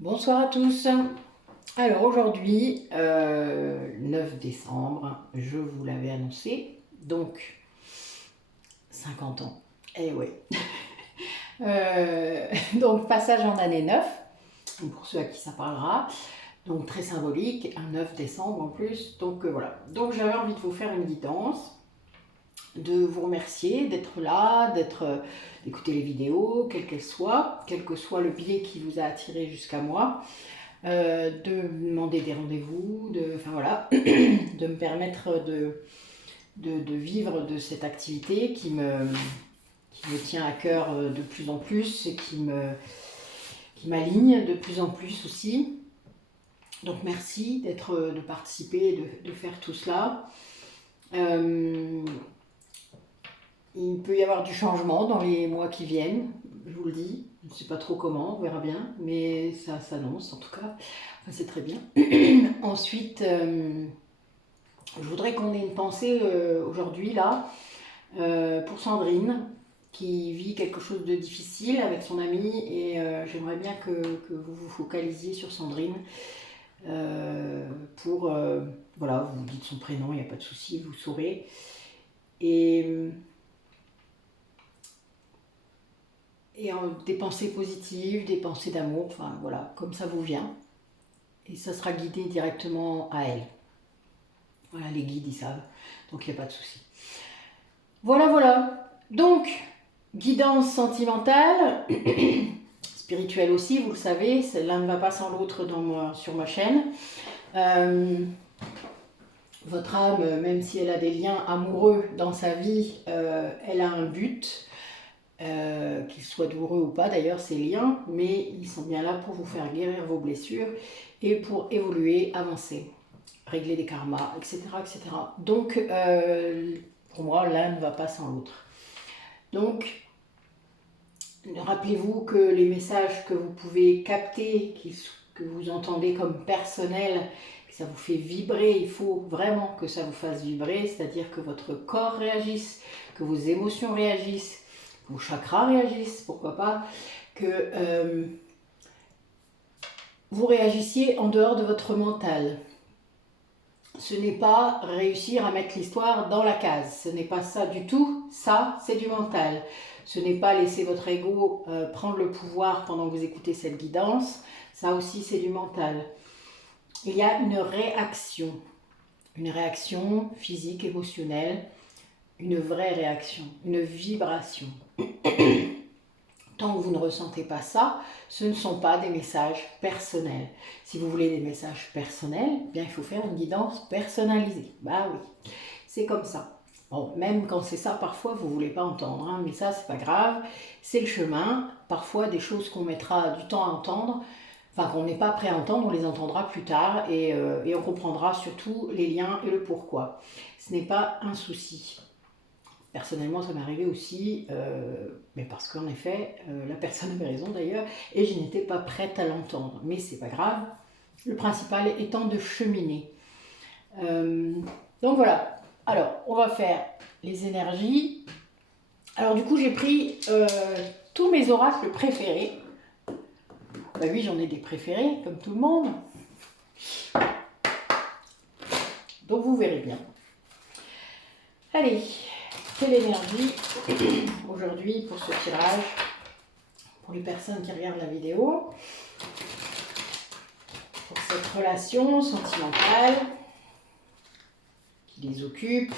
Bonsoir à tous. Alors aujourd'hui, 9 décembre, je vous l'avais annoncé, donc 50 ans. Eh oui. Donc passage en année 9, pour ceux à qui ça parlera. Donc très symbolique, un 9 décembre en plus. Donc voilà. Donc j'avais envie de vous faire une guidance, de vous remercier d'être là, d'écouter les vidéos, quelles qu'elles soient, quel que soit le biais qui vous a attiré jusqu'à moi. De me demander des rendez-vous, enfin voilà, de me permettre de vivre de cette activité qui me tient à cœur de plus en plus et qui m'aligne de plus en plus aussi. Donc merci de participer, de faire tout cela. Il peut y avoir du changement dans les mois qui viennent, je vous le dis. Je ne sais pas trop comment, on verra bien, mais ça s'annonce en tout cas. Enfin, c'est très bien. Ensuite, je voudrais qu'on ait une pensée aujourd'hui là pour Sandrine qui vit quelque chose de difficile avec son amie et j'aimerais bien que vous vous focalisiez sur Sandrine pour voilà, vous dites son prénom, il n'y a pas de souci, vous saurez. Et des pensées positives, des pensées d'amour, enfin voilà, comme ça vous vient. Et ça sera guidé directement à elle. Voilà, les guides ils savent, donc il n'y a pas de souci. Voilà, voilà. Donc, guidance sentimentale, spirituelle aussi, vous le savez, l'un ne va pas sans l'autre sur ma chaîne. Votre âme, même si elle a des liens amoureux dans sa vie, elle a un but, qu'ils soient douloureux ou pas d'ailleurs ces liens, mais ils sont bien là pour vous faire guérir vos blessures et pour évoluer, avancer, régler des karmas, etc. etc. Donc, pour moi, l'un ne va pas sans l'autre. Donc, rappelez-vous que les messages que vous pouvez capter, que vous entendez comme personnels, que ça vous fait vibrer, il faut vraiment que ça vous fasse vibrer, c'est-à-dire que votre corps réagisse, que vos émotions réagissent, que vos chakras réagissent, pourquoi pas, que vous réagissiez en dehors de votre mental. Ce n'est pas réussir à mettre l'histoire dans la case, ce n'est pas ça du tout, ça c'est du mental. Ce n'est pas laisser votre ego prendre le pouvoir pendant que vous écoutez cette guidance, ça aussi c'est du mental. Il y a une réaction physique, émotionnelle, une vraie réaction, une vibration. Tant que vous ne ressentez pas ça, ce ne sont pas des messages personnels. Si vous voulez des messages personnels, eh bien il faut faire une guidance personnalisée. Bah oui, c'est comme ça. Bon, même quand c'est ça, parfois vous ne voulez pas entendre, hein, mais ça c'est pas grave, c'est le chemin. Parfois des choses qu'on mettra du temps à entendre, enfin qu'on n'est pas prêt à entendre, on les entendra plus tard et on comprendra surtout les liens et le pourquoi. Ce n'est pas un souci. Personnellement, ça m'est arrivé aussi, mais parce qu'en effet, la personne avait raison d'ailleurs, et je n'étais pas prête à l'entendre. Mais c'est pas grave, le principal étant de cheminer. Donc voilà, alors on va faire les énergies. Alors du coup, j'ai pris tous mes oracles préférés. Bah oui, j'en ai des préférés, comme tout le monde. Donc vous verrez bien. Allez, quelle énergie aujourd'hui pour ce tirage, pour les personnes qui regardent la vidéo, pour cette relation sentimentale qui les occupe.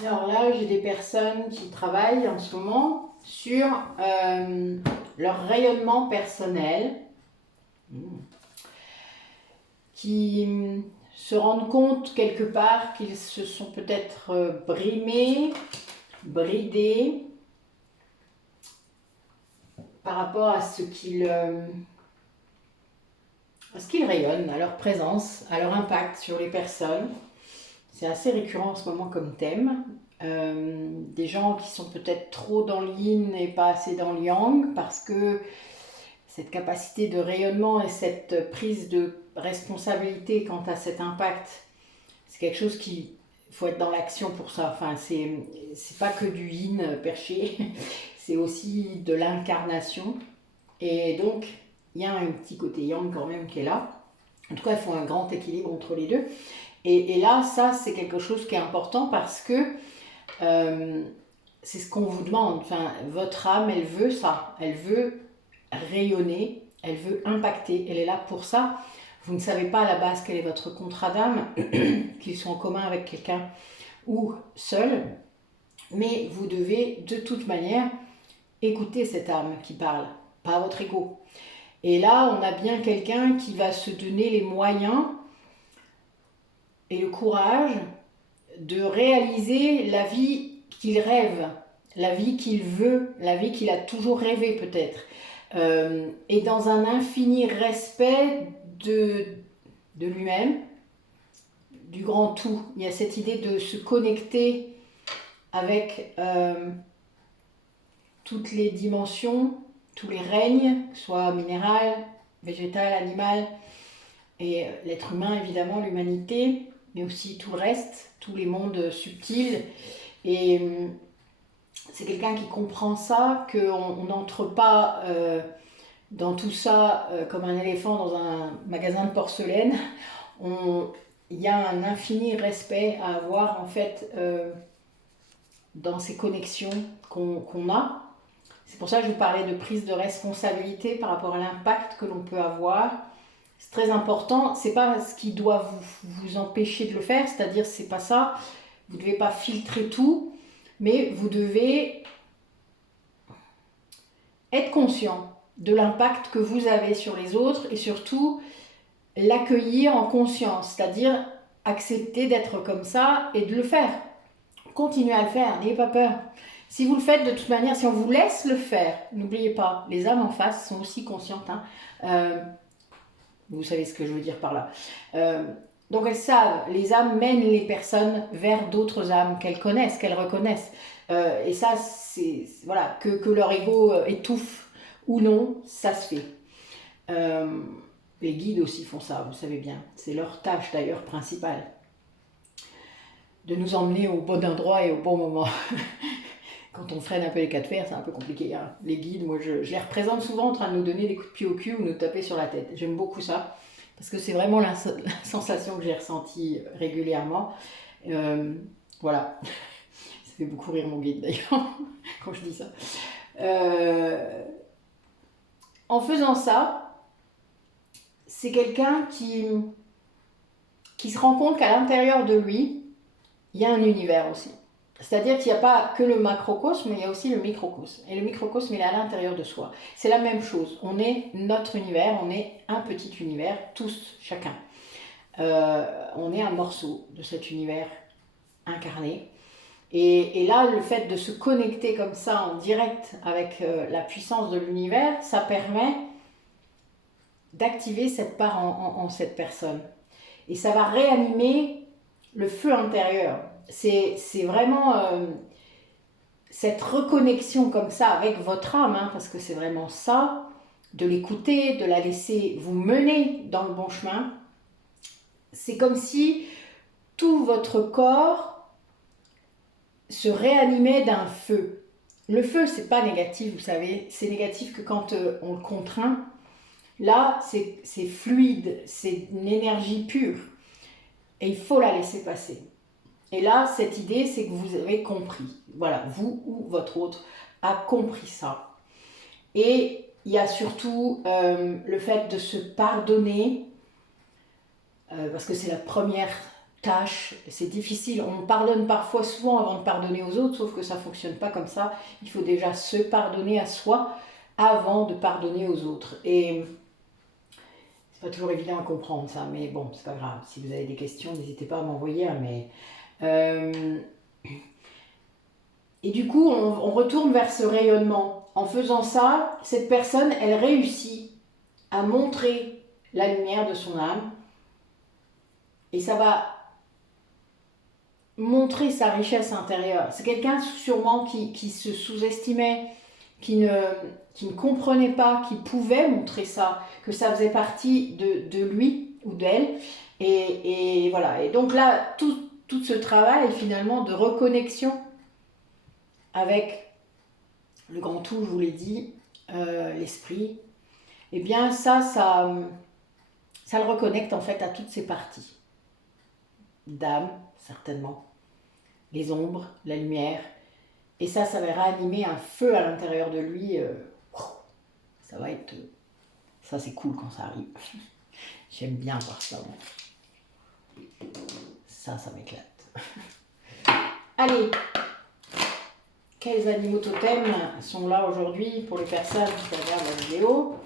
Alors là, j'ai des personnes qui travaillent en ce moment sur leur rayonnement personnel, qui se rendent compte quelque part qu'ils se sont peut-être brimés, bridés par rapport à ce qu'ils rayonnent, à leur présence, à leur impact sur les personnes. C'est assez récurrent en ce moment comme thème. Des gens qui sont peut-être trop dans le yin et pas assez dans le yang, parce que cette capacité de rayonnement et cette prise de responsabilité quant à cet impact, c'est quelque chose qui faut être dans l'action pour ça. Enfin, c'est pas que du yin perché, c'est aussi de l'incarnation. Et donc, il y a un petit côté yang quand même qui est là. En tout cas, il faut un grand équilibre entre les deux. Et là, ça, c'est quelque chose qui est important parce que c'est ce qu'on vous demande. Enfin, votre âme, elle veut ça. Elle veut rayonner, elle veut impacter. Elle est là pour ça. Vous ne savez pas à la base quel est votre contrat d'âme, qu'ils sont en commun avec quelqu'un ou seul. Mais vous devez, de toute manière, écouter cette âme qui parle, pas votre ego. Et là, on a bien quelqu'un qui va se donner les moyens et le courage de réaliser la vie qu'il rêve, la vie qu'il veut, la vie qu'il a toujours rêvé peut-être. Et dans un infini respect de lui-même, du grand tout. Il y a cette idée de se connecter avec toutes les dimensions, tous les règnes, soit minéral, végétal, animal, et l'être humain évidemment, l'humanité, mais aussi tout le reste, tous les mondes subtils. Et c'est quelqu'un qui comprend ça, qu'on n'entre pas dans tout ça comme un éléphant dans un magasin de porcelaine. Il y a un infini respect à avoir en fait dans ces connexions qu'on a. C'est pour ça que je vous parlais de prise de responsabilité par rapport à l'impact que l'on peut avoir. C'est très important. C'est pas ce qui doit vous empêcher de le faire, c'est-à-dire c'est pas ça. Vous ne devez pas filtrer tout, mais vous devez être conscient de l'impact que vous avez sur les autres et surtout l'accueillir en conscience, c'est-à-dire accepter d'être comme ça et de le faire. Continuez à le faire, n'ayez pas peur. Si vous le faites de toute manière, si on vous laisse le faire, n'oubliez pas, les âmes en face sont aussi conscientes. Vous savez ce que je veux dire par là. Donc elles savent, les âmes mènent les personnes vers d'autres âmes qu'elles connaissent, qu'elles reconnaissent. Et ça, c'est voilà, que leur ego étouffe ou non, ça se fait. Les guides aussi font ça, vous savez bien. C'est leur tâche d'ailleurs principale. De nous emmener au bon endroit et au bon moment. Quand on freine un peu les cas de fer, c'est un peu compliqué. Hein. Les guides, moi je les représente souvent en train de nous donner des coups de pied au cul ou nous taper sur la tête. J'aime beaucoup ça, parce que c'est vraiment la sensation que j'ai ressentie régulièrement. Voilà. Ça fait beaucoup rire mon guide d'ailleurs, quand je dis ça. En faisant ça, c'est quelqu'un qui se rend compte qu'à l'intérieur de lui, il y a un univers aussi. C'est-à-dire qu'il n'y a pas que le macrocosme, mais il y a aussi le microcosme. Et le microcosme, il est à l'intérieur de soi. C'est la même chose. On est notre univers, on est un petit univers, tous, chacun. On est un morceau de cet univers incarné. Et là, le fait de se connecter comme ça en direct avec la puissance de l'univers, ça permet d'activer cette part en cette personne. Et ça va réanimer le feu intérieur. C'est vraiment cette reconnexion comme ça avec votre âme, hein, parce que c'est vraiment ça, de l'écouter, de la laisser vous mener dans le bon chemin. C'est comme si tout votre corps se réanimait d'un feu. Le feu, c'est pas négatif, vous savez, c'est négatif que quand on le contraint. Là, c'est fluide, c'est une énergie pure. Et il faut la laisser passer. Et là, cette idée, c'est que vous avez compris. Voilà, vous ou votre autre a compris ça. Et il y a surtout le fait de se pardonner, parce que c'est la première tâche, c'est difficile. On pardonne parfois souvent avant de pardonner aux autres, sauf que ça ne fonctionne pas comme ça. Il faut déjà se pardonner à soi avant de pardonner aux autres. Et c'est pas toujours évident à comprendre ça, mais bon, c'est pas grave. Si vous avez des questions, n'hésitez pas à m'envoyer un mail. Et du coup, on retourne vers ce rayonnement. En faisant ça, cette personne, elle réussit à montrer la lumière de son âme. Et ça va montrer sa richesse intérieure. C'est quelqu'un sûrement qui se sous-estimait, qui ne comprenait pas, qui pouvait montrer ça, que ça faisait partie de lui ou d'elle. Et voilà. Et donc là, tout ce travail finalement de reconnexion avec le grand tout, je vous l'ai dit, l'esprit, eh bien ça le reconnecte en fait à toutes ces parties. D'âme, certainement, les ombres, la lumière, et ça va réanimer un feu à l'intérieur de lui. Ça va être... Ça c'est cool quand ça arrive. J'aime bien voir ça. Ça m'éclate. Allez, quels animaux totems sont là aujourd'hui pour les personnes qui regardent la vidéo?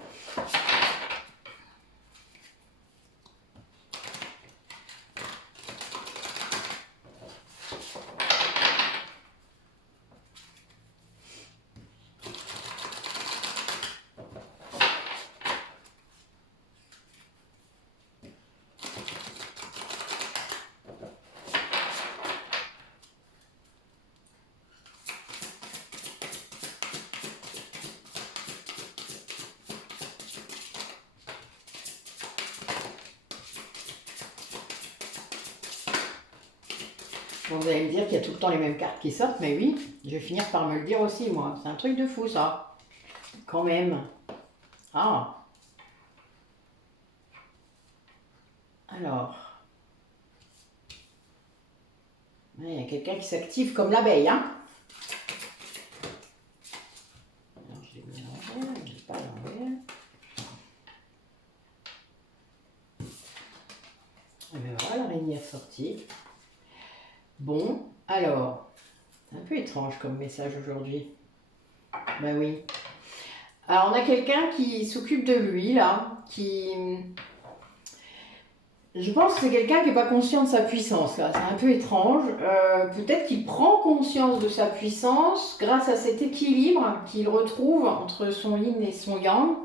Bon, vous allez me dire qu'il y a tout le temps les mêmes cartes qui sortent, mais oui, je vais finir par me le dire aussi, moi. C'est un truc de fou, ça. Quand même. Ah. Alors. Il y a quelqu'un qui s'active comme l'abeille, hein. Alors, je l'ai mis à l'envers, je l'ai pas à l'envers. Et bien voilà, l'araignée est sortie. Bon, alors, c'est un peu étrange comme message aujourd'hui. Ben oui. Alors, on a quelqu'un qui s'occupe de lui, là, qui... Je pense que c'est quelqu'un qui n'est pas conscient de sa puissance, là. C'est un peu étrange. Peut-être qu'il prend conscience de sa puissance grâce à cet équilibre qu'il retrouve entre son yin et son yang,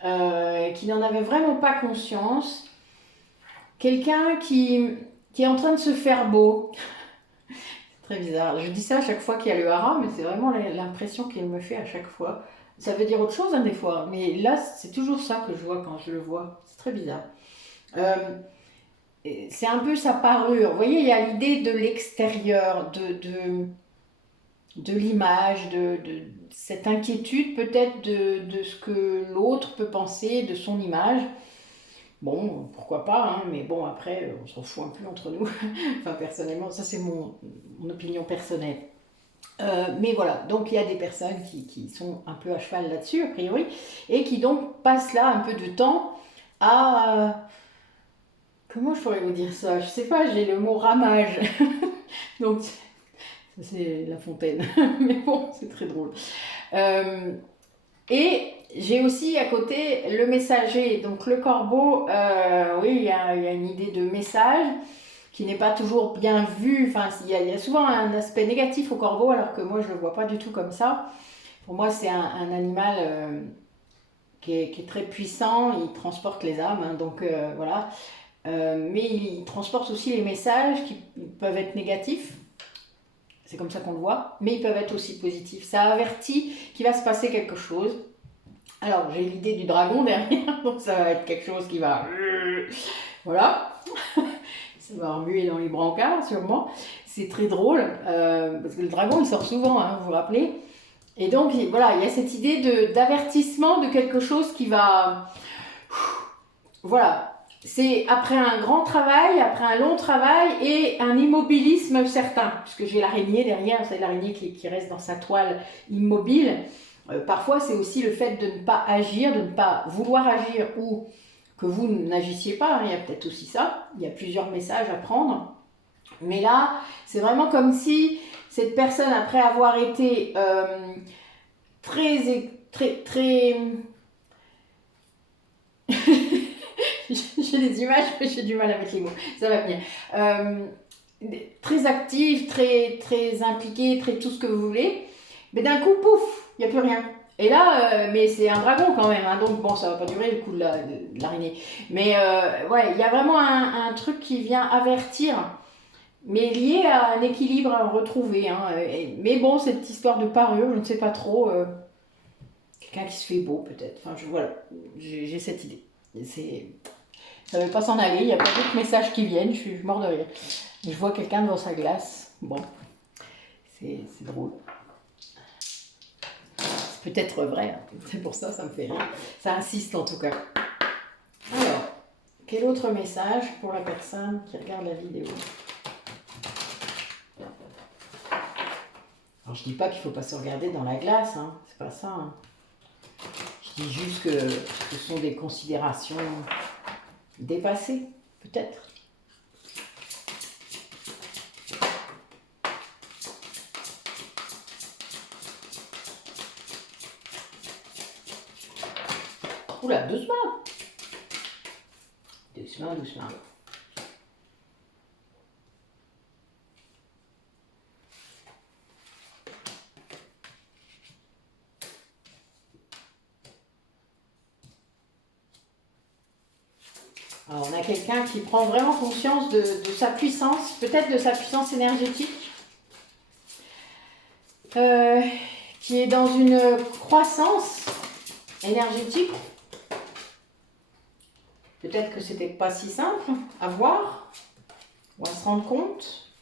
qu'il n'en avait vraiment pas conscience. Quelqu'un qui est en train de se faire beau. C'est très bizarre. Je dis ça à chaque fois qu'il y a le hara, mais c'est vraiment l'impression qu'il me fait à chaque fois. Ça veut dire autre chose, hein, des fois. Mais là, c'est toujours ça que je vois quand je le vois. C'est très bizarre. C'est un peu sa parure. Vous voyez, il y a l'idée de l'extérieur, de l'image, de cette inquiétude peut-être de ce que l'autre peut penser de son image. Bon, pourquoi pas, hein, mais bon, après, on s'en fout un peu entre nous. Enfin, personnellement, ça c'est mon opinion personnelle. Mais voilà, donc il y a des personnes qui sont un peu à cheval là-dessus, a priori, et qui donc passent là un peu de temps à... comment je pourrais vous dire ça? Je sais pas, j'ai le mot ramage. Donc, c'est La Fontaine. Mais bon, c'est très drôle. Et j'ai aussi à côté le messager, donc le corbeau. Oui, il y a une idée de message qui n'est pas toujours bien vue. Enfin, il y a souvent un aspect négatif au corbeau, alors que moi, je ne le vois pas du tout comme ça. Pour moi, c'est un animal qui est très puissant. Il transporte les âmes, hein, donc voilà. Mais il transporte aussi les messages qui peuvent être négatifs. C'est comme ça qu'on le voit, mais ils peuvent être aussi positifs. Ça avertit qu'il va se passer quelque chose. Alors, j'ai l'idée du dragon derrière, donc ça va être quelque chose qui va... Voilà. Ça va remuer dans les brancards, sûrement. C'est très drôle, parce que le dragon, il sort souvent, hein, vous vous rappelez. Et donc, voilà, il y a cette idée d'avertissement de quelque chose qui va... Voilà. C'est après un grand travail, après un long travail et un immobilisme certain, puisque j'ai l'araignée derrière, c'est l'araignée qui reste dans sa toile immobile. Parfois, c'est aussi le fait de ne pas agir, de ne pas vouloir agir ou que vous n'agissiez pas, hein, il y a peut-être aussi ça, il y a plusieurs messages à prendre. Mais là, c'est vraiment comme si cette personne, après avoir été très... J'ai des images, mais j'ai du mal à mettre les mots, ça va venir. Très active, très impliquée, très tout ce que vous voulez. Mais d'un coup, pouf, il n'y a plus rien. Et là, mais c'est un dragon quand même, hein, donc bon, ça va pas durer le coup de l'araignée. Mais ouais, il y a vraiment un truc qui vient avertir, mais lié à un équilibre à retrouver. Hein. Mais bon, cette histoire de parure, je ne sais pas trop. Quelqu'un qui se fait beau peut-être. Enfin, voilà, j'ai cette idée. Ça ne veut pas s'en aller, il n'y a pas d'autres messages qui viennent, je suis mort de rire. Je vois quelqu'un devant sa glace. Bon, c'est drôle. C'est peut-être vrai, hein. C'est pour ça, ça me fait rire. Ça insiste en tout cas. Alors, quel autre message pour la personne qui regarde la vidéo? Alors, je dis pas qu'il faut pas se regarder dans la glace, hein. C'est pas ça. Hein. Je dis juste que ce sont des considérations dépassées, peut-être. Oula, doucement. Doucement, doucement. Alors, on a quelqu'un qui prend vraiment conscience de sa puissance, peut-être de sa puissance énergétique, qui est dans une croissance énergétique. Peut-être que c'était pas si simple à voir ou à se rendre compte.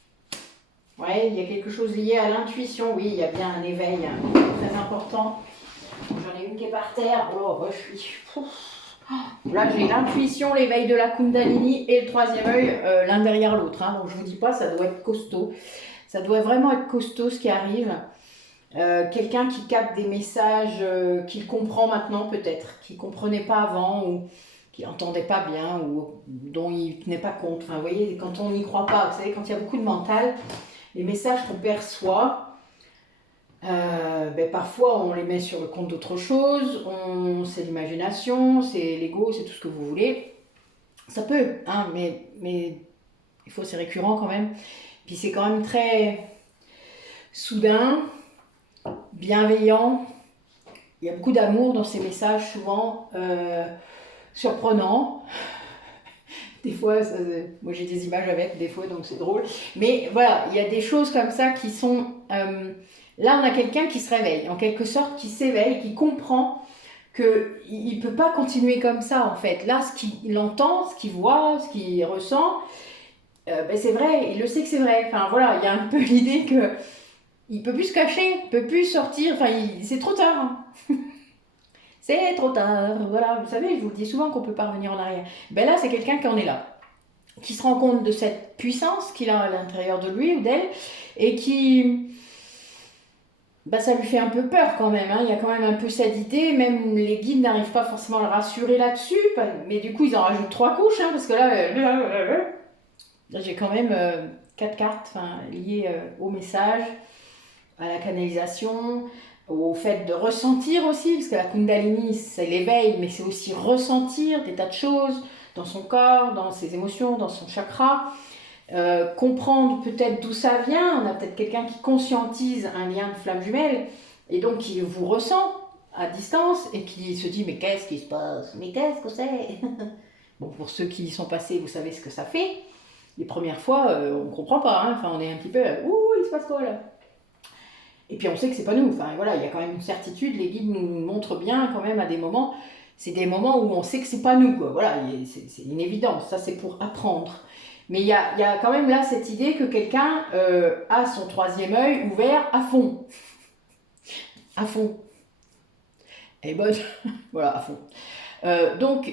Ouais, il y a quelque chose lié à l'intuition. Oui, il y a bien un éveil très important. J'en ai une qui est par terre. Oh, je suis... Là, j'ai l'intuition, l'éveil de la Kundalini et le troisième œil, l'un derrière l'autre. Hein. Donc, je vous dis pas, ça doit être costaud. Ça doit vraiment être costaud ce qui arrive. Quelqu'un qui capte des messages qu'il comprend maintenant peut-être, qu'il ne comprenait pas avant ou qu'il n'entendait pas bien ou dont il ne tenait pas compte. Enfin, vous voyez, quand on n'y croit pas, vous savez, quand il y a beaucoup de mental, les messages qu'on perçoit, parfois on les met sur le compte d'autre chose, c'est l'imagination, c'est l'ego, c'est tout ce que vous voulez. Ça peut, hein, mais il faut, c'est récurrent quand même. Puis c'est quand même très soudain, bienveillant. Il y a beaucoup d'amour dans ces messages, souvent surprenants. Des fois, moi j'ai des images avec, des fois, donc c'est drôle. Mais voilà, il y a des choses comme ça qui sont... là, on a quelqu'un qui se réveille, en quelque sorte, qui s'éveille, qui comprend qu'il ne peut pas continuer comme ça, en fait. Là, ce qu'il entend, ce qu'il voit, ce qu'il ressent, c'est vrai, il le sait que c'est vrai. Enfin, voilà, il y a un peu l'idée que il ne peut plus se cacher, il ne peut plus sortir, enfin, c'est trop tard. Hein. C'est trop tard, voilà, vous savez, je vous le dis souvent qu'on ne peut pas revenir en arrière. Ben là, c'est quelqu'un qui en est là, qui se rend compte de cette puissance qu'il a à l'intérieur de lui ou d'elle, et qui... ça lui fait un peu peur quand même, hein. Il y a quand même un peu cette idée, même les guides n'arrivent pas forcément à le rassurer là-dessus, mais du coup, ils en rajoutent 3 couches, hein, parce que là j'ai quand même 4 cartes liées au message, à la canalisation, au fait de ressentir aussi, parce que la Kundalini, c'est l'éveil, mais c'est aussi ressentir des tas de choses dans son corps, dans ses émotions, dans son chakra. Comprendre peut-être d'où ça vient. On a peut-être quelqu'un qui conscientise un lien de flamme jumelle, et donc qui vous ressent à distance, et qui se dit « mais qu'est-ce qui se passe? Mais qu'est-ce que c'est ?» Bon, pour ceux qui y sont passés, vous savez ce que ça fait. Les premières fois, on ne comprend pas, hein. Enfin, on est un petit peu « ouh, il se passe quoi là ?» Et puis on sait que c'est pas nous, enfin voilà, il y a quand même une certitude, les guides nous montrent bien quand même à des moments, c'est des moments où on sait que c'est pas nous, quoi. Voilà, c'est une évidence, ça c'est pour apprendre. Mais il y a quand même là cette idée que quelqu'un a son troisième œil ouvert à fond. À fond. Elle est bonne, voilà, à fond. Donc,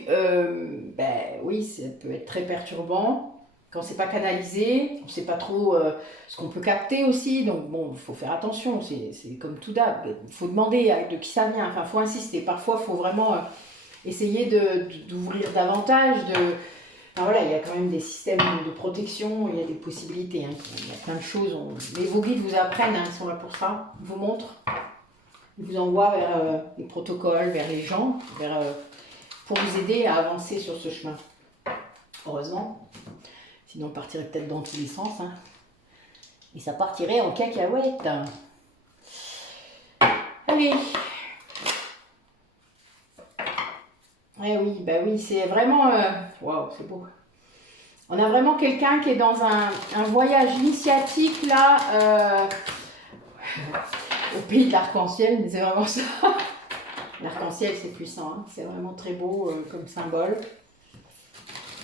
oui, ça peut être très perturbant. Quand c'est pas canalisé, on ne sait pas trop ce qu'on peut capter aussi, donc bon, il faut faire attention, c'est comme tout d'hab, il faut demander de qui ça vient, enfin, il faut insister, parfois il faut vraiment essayez d'ouvrir davantage, enfin, voilà, il y a quand même des systèmes de protection, il y a des possibilités, hein, il y a plein de choses. Mais vos guides vous apprennent, hein, ils sont là pour ça, ils vous montrent, ils vous envoient vers les protocoles, vers les gens, pour vous aider à avancer sur ce chemin. Heureusement, sinon on partirait peut-être dans tous les sens, hein. Et ça partirait en cacahuète. Allez. Eh oui, bah oui, c'est vraiment... Waouh, c'est beau. On a vraiment quelqu'un qui est dans un voyage initiatique, là, au pays de l'arc-en-ciel, c'est vraiment ça. L'arc-en-ciel, c'est puissant, hein. C'est vraiment très beau comme symbole.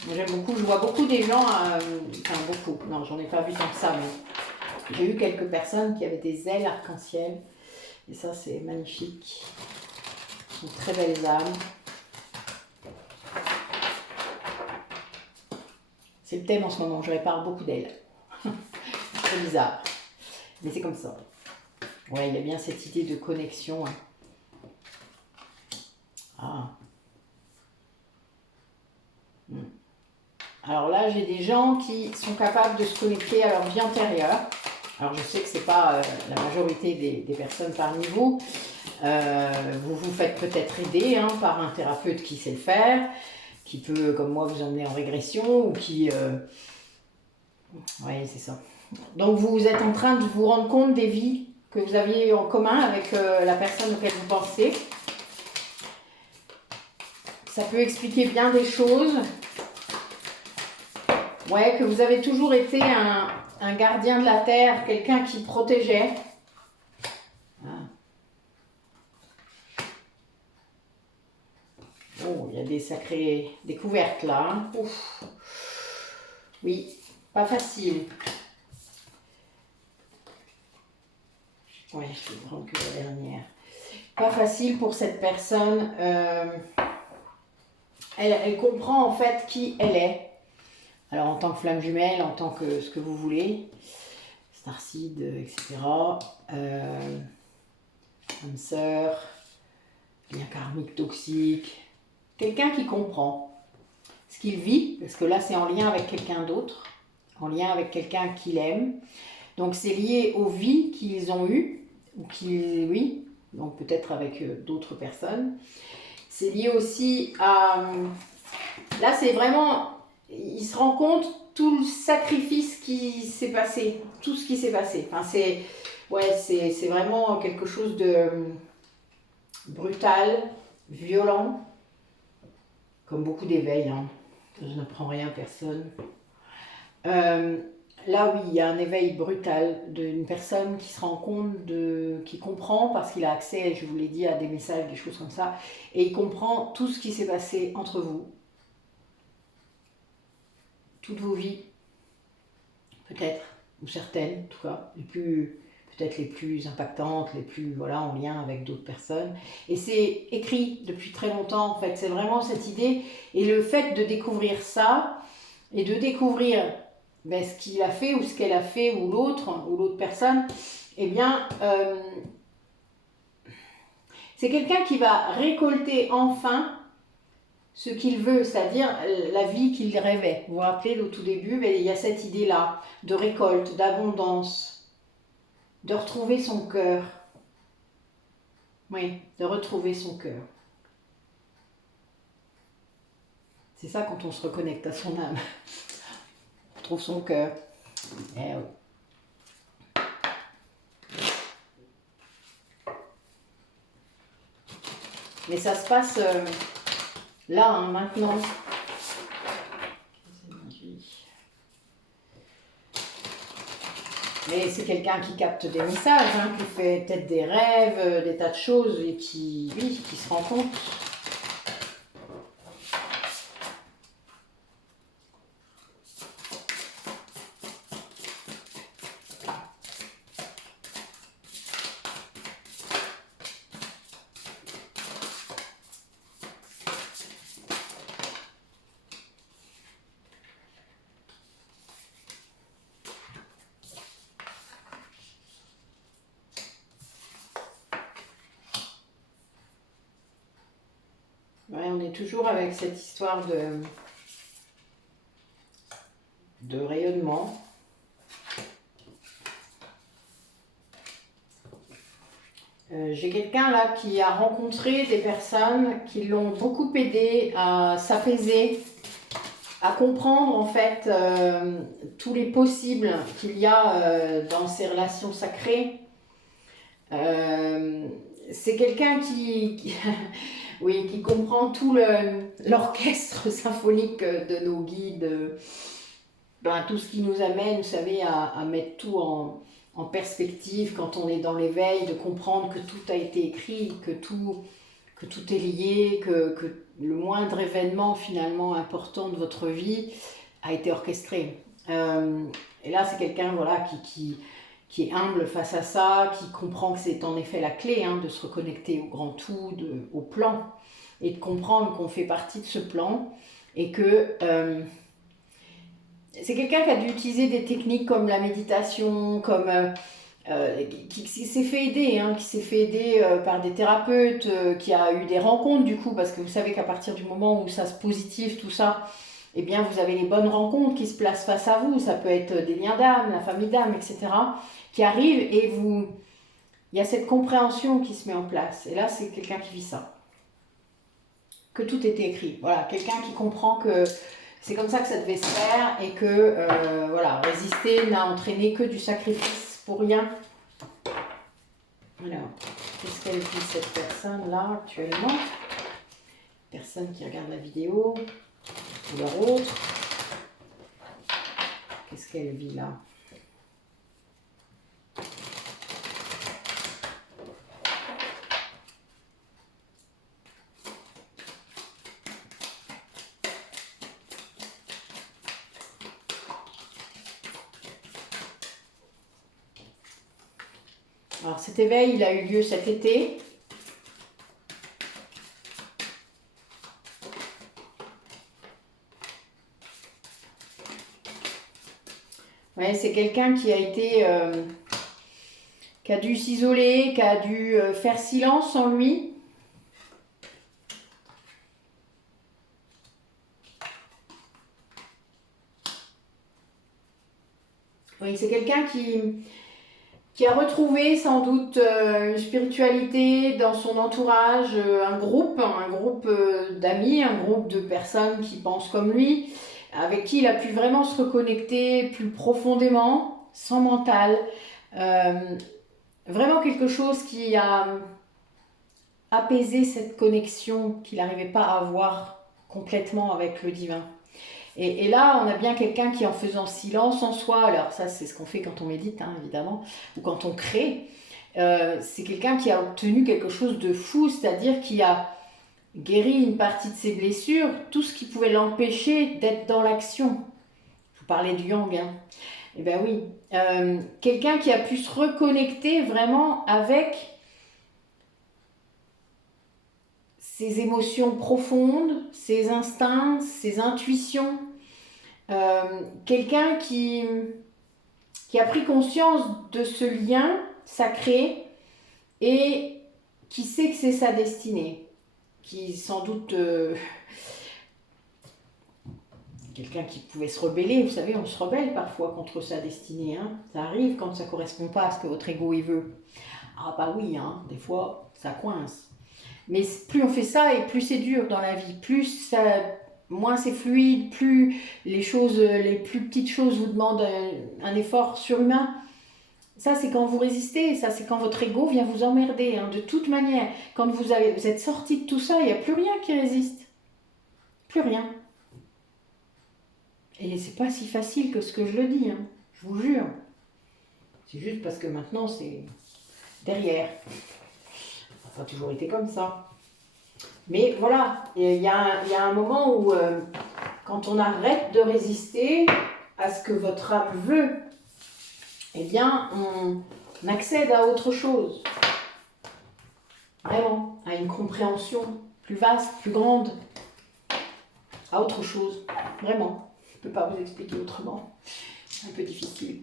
Moi, j'aime beaucoup, je vois beaucoup des gens, enfin beaucoup, non, j'en ai pas vu tant que ça, mais j'ai eu quelques personnes qui avaient des ailes arc-en-ciel. Et ça, c'est magnifique. Ce sont très belles âmes. C'est le thème en ce moment, je répare beaucoup d'ailes. C'est bizarre, mais c'est comme ça. Ouais, il y a bien cette idée de connexion. Hein. Ah. Alors là, j'ai des gens qui sont capables de se connecter à leur vie antérieure. Alors je sais que ce n'est pas la majorité des personnes parmi vous. Vous vous faites peut-être aider, hein, par un thérapeute qui sait le faire, qui peut, comme moi, vous emmener en régression, ou qui... Oui, c'est ça. Donc vous êtes en train de vous rendre compte des vies que vous aviez en commun avec la personne auquel vous pensez. Ça peut expliquer bien des choses. Ouais, que vous avez toujours été un gardien de la terre, quelqu'un qui protégeait. Ah. Oh, il y a des sacrées découvertes là. Hein. Ouf. Oui, pas facile. Ouais, je vais prendre que la dernière. Pas facile pour cette personne. Elle comprend en fait qui elle est. Alors en tant que flamme jumelle, en tant que ce que vous voulez, Starseed, etc. Âme sœur, lien karmique toxique. Quelqu'un qui comprend ce qu'il vit, parce que là c'est en lien avec quelqu'un d'autre, en lien avec quelqu'un qu'il aime. Donc c'est lié aux vies qu'ils ont eues, ou oui, donc peut-être avec d'autres personnes. C'est lié aussi à... Là c'est vraiment... Il se rend compte tout le sacrifice qui s'est passé, tout ce qui s'est passé. Enfin, c'est vraiment quelque chose de brutal, violent, comme beaucoup d'éveils. Hein. Je n'apprends rien à personne. Là, oui, il y a un éveil brutal d'une personne qui se rend compte, qui comprend, parce qu'il a accès, je vous l'ai dit, à des messages, des choses comme ça, et il comprend tout ce qui s'est passé entre vous. Toutes vos vies, peut-être, ou certaines en tout cas, peut-être les plus impactantes, les plus en lien avec d'autres personnes. Et c'est écrit depuis très longtemps en fait, c'est vraiment cette idée. Et le fait de découvrir ça, et de découvrir ce qu'il a fait, ou ce qu'elle a fait, ou l'autre personne, eh bien, c'est quelqu'un qui va récolter enfin ce qu'il veut, c'est-à-dire la vie qu'il rêvait. Vous vous rappelez, au tout début, il y a cette idée-là de récolte, d'abondance, de retrouver son cœur. Oui, de retrouver son cœur. C'est ça quand on se reconnecte à son âme. On retrouve son cœur. Eh oui. Mais ça se passe là, hein, maintenant. Mais c'est quelqu'un qui capte des messages, hein, qui fait peut-être des rêves, des tas de choses, et qui se rend compte. Ouais, on est toujours avec cette histoire de rayonnement. J'ai quelqu'un là qui a rencontré des personnes qui l'ont beaucoup aidé à s'apaiser, à comprendre en fait tous les possibles qu'il y a dans ces relations sacrées. C'est quelqu'un oui, qui comprend tout l'orchestre symphonique de nos guides, tout ce qui nous amène, vous savez, à mettre tout en perspective quand on est dans l'éveil, de comprendre que tout a été écrit, que tout est lié, que le moindre événement finalement important de votre vie a été orchestré. Et là, c'est quelqu'un voilà, qui est humble face à ça, qui comprend que c'est en effet la clé de se reconnecter au grand tout, au plan, et de comprendre qu'on fait partie de ce plan, et que c'est quelqu'un qui a dû utiliser des techniques comme la méditation, comme qui s'est fait aider, qui s'est fait aider par des thérapeutes, qui a eu des rencontres du coup, parce que vous savez qu'à partir du moment où ça se positive, tout ça, eh bien vous avez les bonnes rencontres qui se placent face à vous, ça peut être des liens d'âme, la famille d'âme, etc., qui arrivent et il y a cette compréhension qui se met en place. Et là, c'est quelqu'un qui vit ça. Que tout était écrit. Voilà, quelqu'un qui comprend que c'est comme ça que ça devait se faire et que voilà, résister n'a entraîné que du sacrifice pour rien. Alors, qu'est-ce qu'elle vit cette personne-là actuellement? Personne qui regarde la vidéo ou leur autre. Qu'est-ce qu'elle vit là? Alors cet éveil, il a eu lieu cet été. Ouais, c'est quelqu'un qui a été, qui a dû s'isoler, qui a dû faire silence en lui. Oui, c'est quelqu'un qui a retrouvé sans doute une spiritualité dans son entourage, un groupe d'amis, un groupe de personnes qui pensent comme lui, avec qui il a pu vraiment se reconnecter plus profondément, sans mental. Vraiment quelque chose qui a apaisé cette connexion qu'il n'arrivait pas à avoir complètement avec le divin. Et là, on a bien quelqu'un qui, en faisant silence en soi, alors ça c'est ce qu'on fait quand on médite, évidemment, ou quand on crée, c'est quelqu'un qui a obtenu quelque chose de fou, c'est-à-dire qui a guéri une partie de ses blessures, tout ce qui pouvait l'empêcher d'être dans l'action. Je vous parlais du yang, Eh bien oui, quelqu'un qui a pu se reconnecter vraiment avec ses émotions profondes, ses instincts, ses intuitions. Quelqu'un qui a pris conscience de ce lien sacré et qui sait que c'est sa destinée. Qui sans doute... quelqu'un qui pouvait se rebeller, vous savez, on se rebelle parfois contre sa destinée. Ça arrive quand ça ne correspond pas à ce que votre ego y veut. Ah bah oui, des fois, ça coince. Mais plus on fait ça et plus c'est dur dans la vie, moins c'est fluide, plus les plus petites choses vous demandent un effort surhumain. Ça, c'est quand vous résistez, ça, c'est quand votre ego vient vous emmerder. De toute manière, quand vous êtes sorti de tout ça, il n'y a plus rien qui résiste. Plus rien. Et c'est pas si facile que ce que je le dis, je vous jure. C'est juste parce que maintenant, c'est derrière. Ça a toujours été comme ça. Mais voilà, il y a un moment où, quand on arrête de résister à ce que votre âme veut, eh bien, on accède à autre chose. Vraiment, à une compréhension plus vaste, plus grande, à autre chose. Vraiment, je ne peux pas vous expliquer autrement. C'est un peu difficile.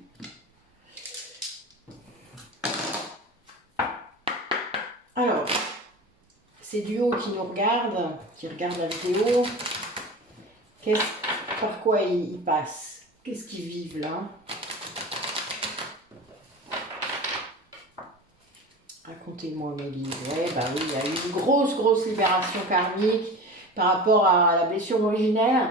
Alors, ces duos qui nous regardent, qui regardent la vidéo, par quoi ils passent? Qu'est-ce qu'ils vivent là? Racontez-moi mes livres. Ouais, bah oui, il y a eu une grosse libération karmique par rapport à la blessure originelle.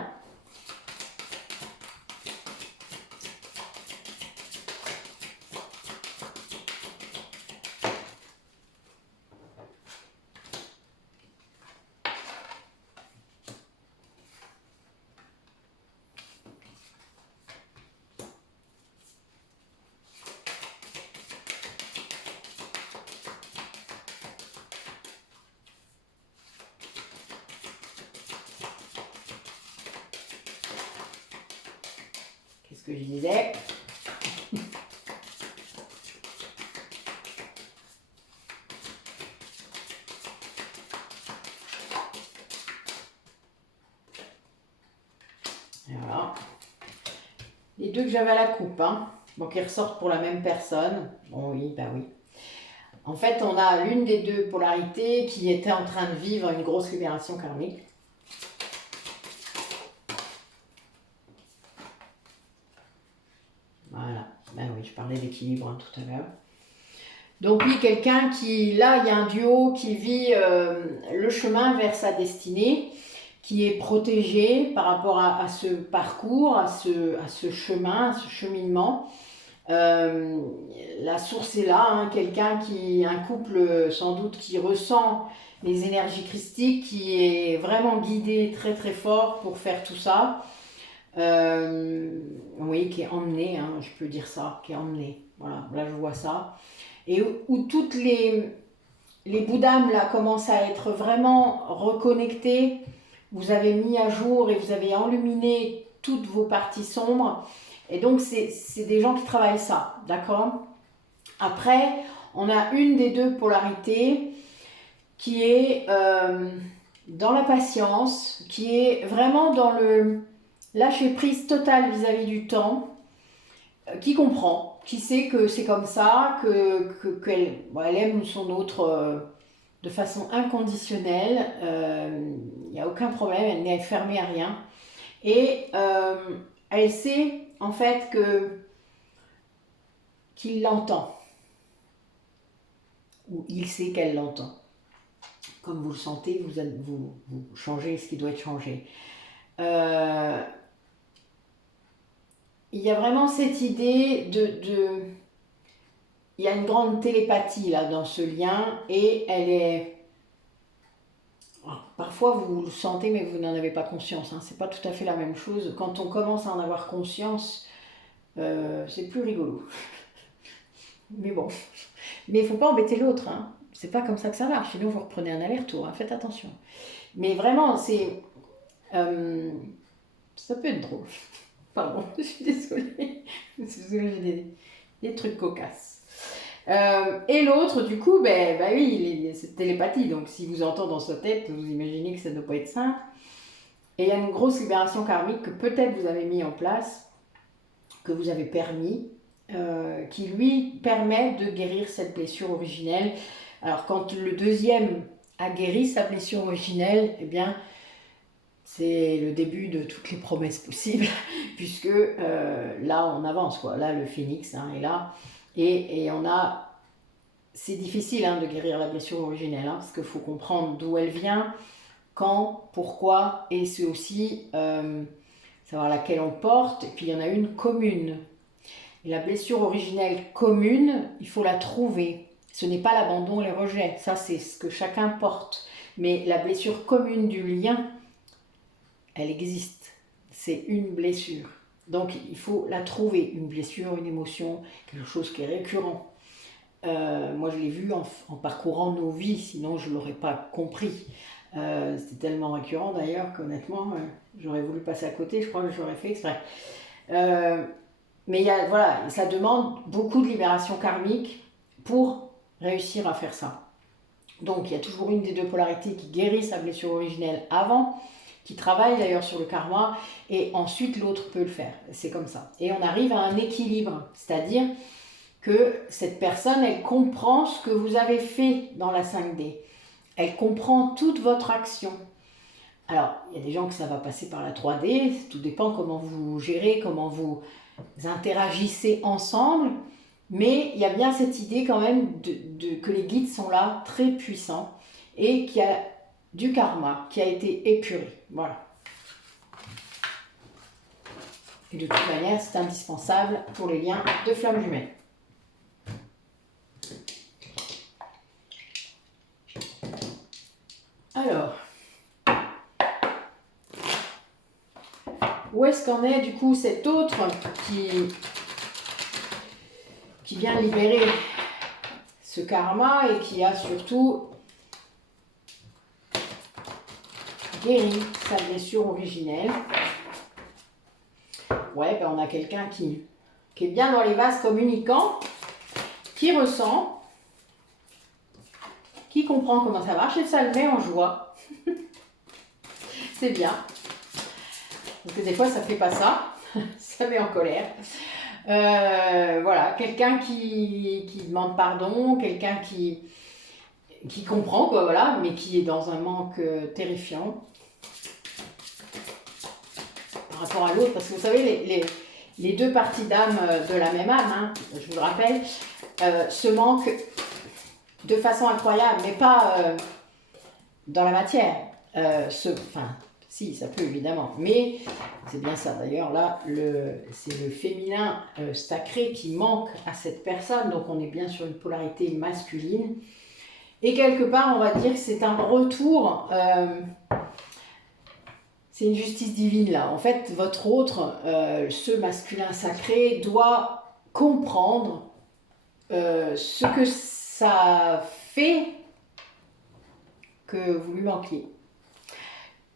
Qu'est-ce que je disais? Et voilà. Les deux que j'avais à la coupe, hein. Donc ils ressortent pour la même personne. Bon oui, bah oui. En fait, on a l'une des deux polarités qui était en train de vivre une grosse libération karmique. Voilà, ben oui, je parlais d'équilibre hein, tout à l'heure. Donc oui, quelqu'un qui, là, il y a un duo qui vit le chemin vers sa destinée, qui est protégé par rapport à ce parcours, à ce chemin, à ce cheminement. La source est là, hein, un couple sans doute qui ressent les énergies christiques, qui est vraiment guidé très fort pour faire tout ça. Oui, qui est emmené, hein, je peux dire ça, qui est emmené. Voilà, là je vois ça. Et où toutes les bouddhas là commencent à être vraiment reconnectés. Vous avez mis à jour et vous avez enluminé toutes vos parties sombres. Et donc, c'est des gens qui travaillent ça, d'accord? Après, on a une des deux polarités qui est dans la patience, qui est vraiment dans le lâcher prise total vis-à-vis du temps, qui comprend, qui sait que c'est comme ça, qu'elle elle aime son autre de façon inconditionnelle, il n'y a aucun problème, elle n'est fermée à rien. Et elle sait en fait qu'il l'entend, ou il sait qu'elle l'entend. Comme vous le sentez, vous changez ce qui doit être changé. Il y a vraiment cette idée il y a une grande télépathie là dans ce lien et elle est... Parfois vous le sentez mais vous n'en avez pas conscience, hein. C'est pas tout à fait la même chose. Quand on commence à en avoir conscience, c'est plus rigolo. Mais bon, mais il ne faut pas embêter l'autre, hein. C'est pas comme ça que ça marche, sinon vous reprenez un aller-retour, hein. Faites attention. Mais vraiment, ça peut être drôle. Pardon, je suis désolée. J'ai des trucs cocasses. Et l'autre, du coup, oui, c'est télépathie. Donc, si vous entend dans sa tête, vous imaginez que ça ne doit pas être simple. Et il y a une grosse libération karmique que peut-être vous avez mis en place, que vous avez permis, qui lui permet de guérir cette blessure originelle. Alors, quand le deuxième a guéri sa blessure originelle, eh bien, c'est le début de toutes les promesses possibles, puisque là, on avance, quoi. Là, le phénix est là. Et on a... C'est difficile hein, de guérir la blessure originelle, hein, parce qu'il faut comprendre d'où elle vient, quand, pourquoi, et c'est aussi savoir laquelle on porte, et puis il y en a une commune. Et la blessure originelle commune, il faut la trouver. Ce n'est pas l'abandon et le rejet, ça c'est ce que chacun porte. Mais la blessure commune du lien, elle existe. C'est une blessure. Donc il faut la trouver, une blessure, une émotion, quelque chose qui est récurrent. Moi je l'ai vu en parcourant nos vies, sinon je ne l'aurais pas compris. C'était tellement récurrent d'ailleurs qu'honnêtement, j'aurais voulu passer à côté, je crois que j'aurais fait exprès. Mais voilà, ça demande beaucoup de libération karmique pour réussir à faire ça. Donc il y a toujours une des deux polarités qui guérit sa blessure originelle avant, qui travaille d'ailleurs sur le karma, et ensuite l'autre peut le faire. C'est comme ça. Et on arrive à un équilibre, c'est-à-dire que cette personne, elle comprend ce que vous avez fait dans la 5D. Elle comprend toute votre action. Alors, il y a des gens que ça va passer par la 3D, tout dépend comment vous gérez, comment vous interagissez ensemble, mais il y a bien cette idée quand même que les guides sont là, très puissants, et qu'il y a du karma qui a été épuré. Voilà. Et de toute manière, c'est indispensable pour les liens de flammes jumelles. Alors, où est-ce qu'en est du coup cet autre qui vient libérer ce karma et qui a surtout guéri sa blessure originelle? Ouais, ben on a quelqu'un qui est bien dans les vases communicants, qui ressent, qui comprend comment ça marche et ça le met en joie. C'est bien. Parce que des fois, ça ne fait pas ça. Ça met en colère. Voilà, quelqu'un qui demande pardon, quelqu'un qui comprend, quoi, voilà, mais qui est dans un manque terrifiant par rapport à l'autre. Parce que vous savez, les deux parties d'âme de la même âme, hein, je vous le rappelle, se manquent de façon incroyable, mais pas dans la matière. Si, ça peut évidemment, mais c'est bien ça. D'ailleurs, là, c'est le féminin sacré qui manque à cette personne, donc on est bien sur une polarité masculine. Et quelque part, on va dire que c'est un retour, c'est une justice divine là. En fait, votre autre, ce masculin sacré, doit comprendre ce que ça fait que vous lui manquiez.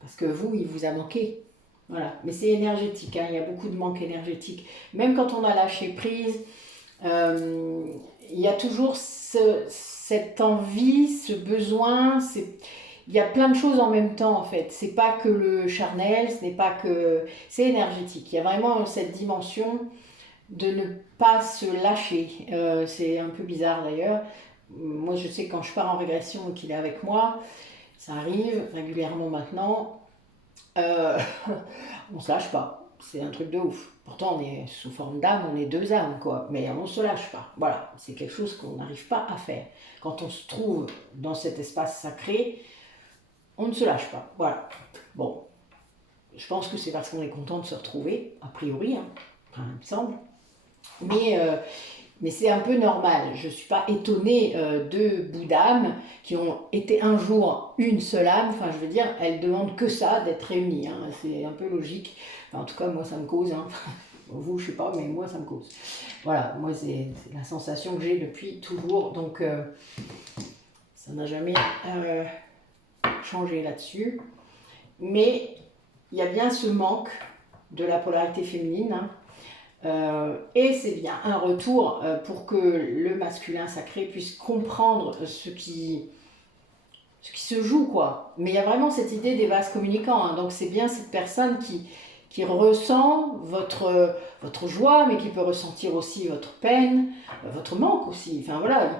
Parce que vous, il vous a manqué. Voilà. Mais c'est énergétique, hein. Il y a beaucoup de manque énergétique. Même quand on a lâché prise, il y a toujours cette envie, ce besoin. Il y a plein de choses en même temps, en fait. C'est pas que le charnel, ce n'est pas que... C'est énergétique. Il y a vraiment cette dimension de ne pas se lâcher. C'est un peu bizarre, d'ailleurs. Moi, je sais que quand je pars en régression et qu'il est avec moi, ça arrive régulièrement maintenant, on se lâche pas. C'est un truc de ouf. Pourtant, on est sous forme d'âme, on est deux âmes, quoi. Mais on se lâche pas. Voilà, c'est quelque chose qu'on n'arrive pas à faire. Quand on se trouve dans cet espace sacré, on ne se lâche pas. Voilà. Bon, je pense que c'est parce qu'on est content de se retrouver, a priori, hein. Enfin, il me semble. Mais c'est un peu normal. Je ne suis pas étonnée de bouts d'âme qui ont été un jour une seule âme. Enfin, je veux dire, elles demandent que ça, d'être réunies, hein. C'est un peu logique. Enfin, en tout cas, moi, ça me cause. Hein. Vous, je ne sais pas, mais moi, ça me cause. Voilà, moi, c'est la sensation que j'ai depuis toujours. Donc, ça n'a jamais changé là-dessus. Mais il y a bien ce manque de la polarité féminine, hein. Et c'est bien un retour pour que le masculin sacré puisse comprendre ce qui se joue, quoi. Mais il y a vraiment cette idée des vases communicants, hein. Donc c'est bien cette personne qui ressent votre joie, mais qui peut ressentir aussi votre peine, votre manque aussi. Enfin voilà,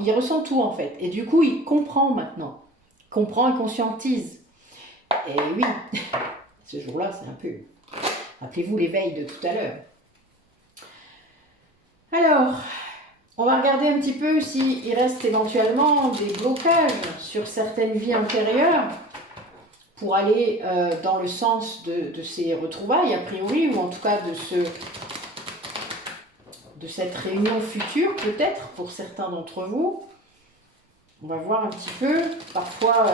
il ressent tout en fait. Et du coup, il comprend maintenant. Il comprend et conscientise. Et oui, ce jour-là, c'est un peu... Rappelez-vous l'éveil de tout à l'heure. Alors, on va regarder un petit peu s'il reste éventuellement des blocages sur certaines vies antérieures pour aller dans le sens de ces retrouvailles, a priori, ou en tout cas de cette réunion future, peut-être, pour certains d'entre vous. On va voir un petit peu. Parfois,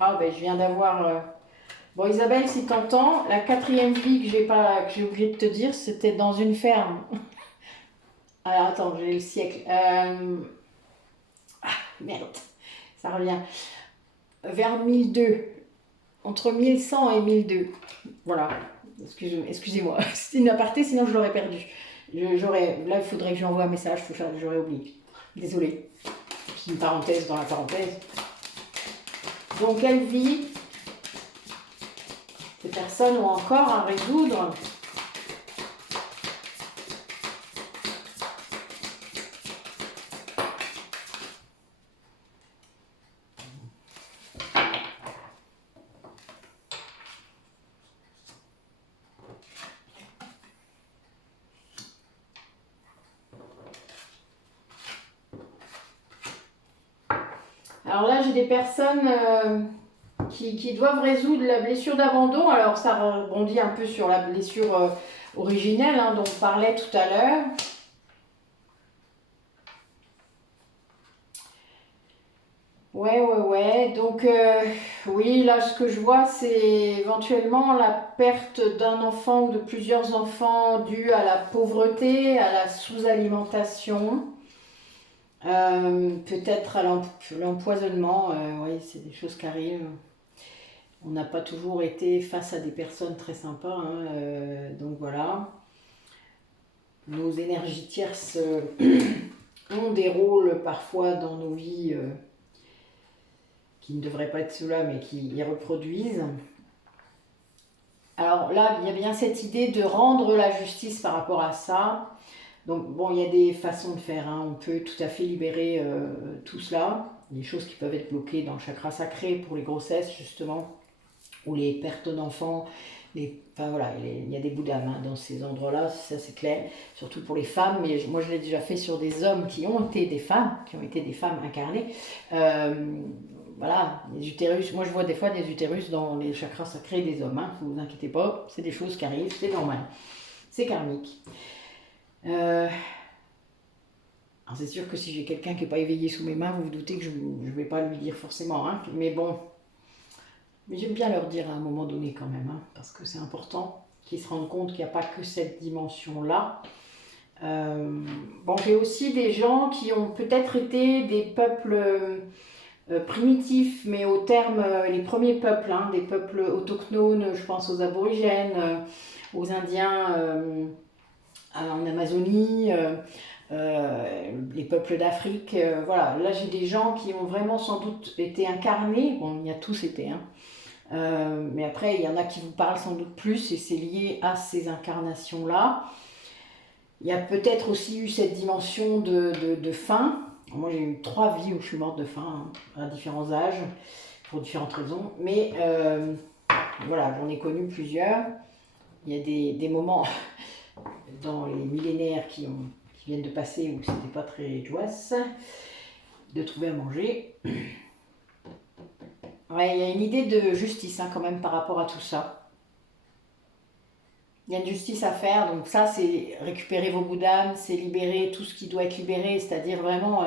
je viens d'avoir... Bon, Isabelle, si t'entends, la 4e vie que j'ai oublié de te dire, c'était dans une ferme. Alors, attends, j'ai le siècle. Merde, ça revient. Vers 1002. Entre 1100 et 1002. Voilà. Excusez-moi. C'est une aparté, sinon je l'aurais perdu. Là, il faudrait que j'envoie un message, j'aurais oublié. Désolée. C'est une parenthèse dans la parenthèse. Donc, quelle vie ces personnes ont encore à résoudre? Alors là, j'ai des personnes qui doivent résoudre la blessure d'abandon. Alors ça rebondit un peu sur la blessure originelle hein, dont on parlait tout à l'heure. Ouais. Donc, oui, là, ce que je vois, c'est éventuellement la perte d'un enfant ou de plusieurs enfants due à la pauvreté, à la sous-alimentation, peut-être à l'empoisonnement. Oui, c'est des choses qui arrivent. On n'a pas toujours été face à des personnes très sympas, hein, donc voilà. Nos énergies tierces ont des rôles parfois dans nos vies qui ne devraient pas être ceux-là, mais qui y reproduisent. Alors là, il y a bien cette idée de rendre la justice par rapport à ça. Donc bon, il y a des façons de faire, hein. On peut tout à fait libérer tout cela. Des choses qui peuvent être bloquées dans le chakra sacré pour les grossesses, justement, ou les pertes d'enfants. Enfin voilà, il y a des bouts d'âme hein, dans ces endroits-là, ça c'est clair, surtout pour les femmes, mais moi je l'ai déjà fait sur des hommes qui ont été des femmes, incarnées. Voilà, les utérus, moi je vois des fois des utérus dans les chakras sacrés des hommes, hein, ne vous inquiétez pas, c'est des choses qui arrivent, c'est normal, c'est karmique. Alors c'est sûr que si j'ai quelqu'un qui n'est pas éveillé sous mes mains, vous vous doutez que je ne vais pas lui dire forcément, hein, mais bon, mais j'aime bien leur dire à un moment donné quand même, hein, parce que c'est important qu'ils se rendent compte qu'il n'y a pas que cette dimension-là. Bon, j'ai aussi des gens qui ont peut-être été des peuples primitifs, mais au terme, les premiers peuples, hein, des peuples autochtones, je pense aux aborigènes, aux Indiens en Amazonie, les peuples d'Afrique, voilà. Là, j'ai des gens qui ont vraiment sans doute été incarnés, bon, il y a tous été, hein. Mais après, il y en a qui vous parlent sans doute plus et c'est lié à ces incarnations-là. Il y a peut-être aussi eu cette dimension de faim. Moi, j'ai eu 3 vies où je suis morte de faim, hein, à différents âges, pour différentes raisons. Mais voilà, j'en ai connu plusieurs. Il y a des moments dans les millénaires qui viennent de passer où c'était pas très joyeux de trouver à manger. Ouais, il y a une idée de justice hein, quand même par rapport à tout ça. Il y a une justice à faire, donc ça c'est récupérer vos bouts d'âme, c'est libérer tout ce qui doit être libéré, c'est-à-dire vraiment,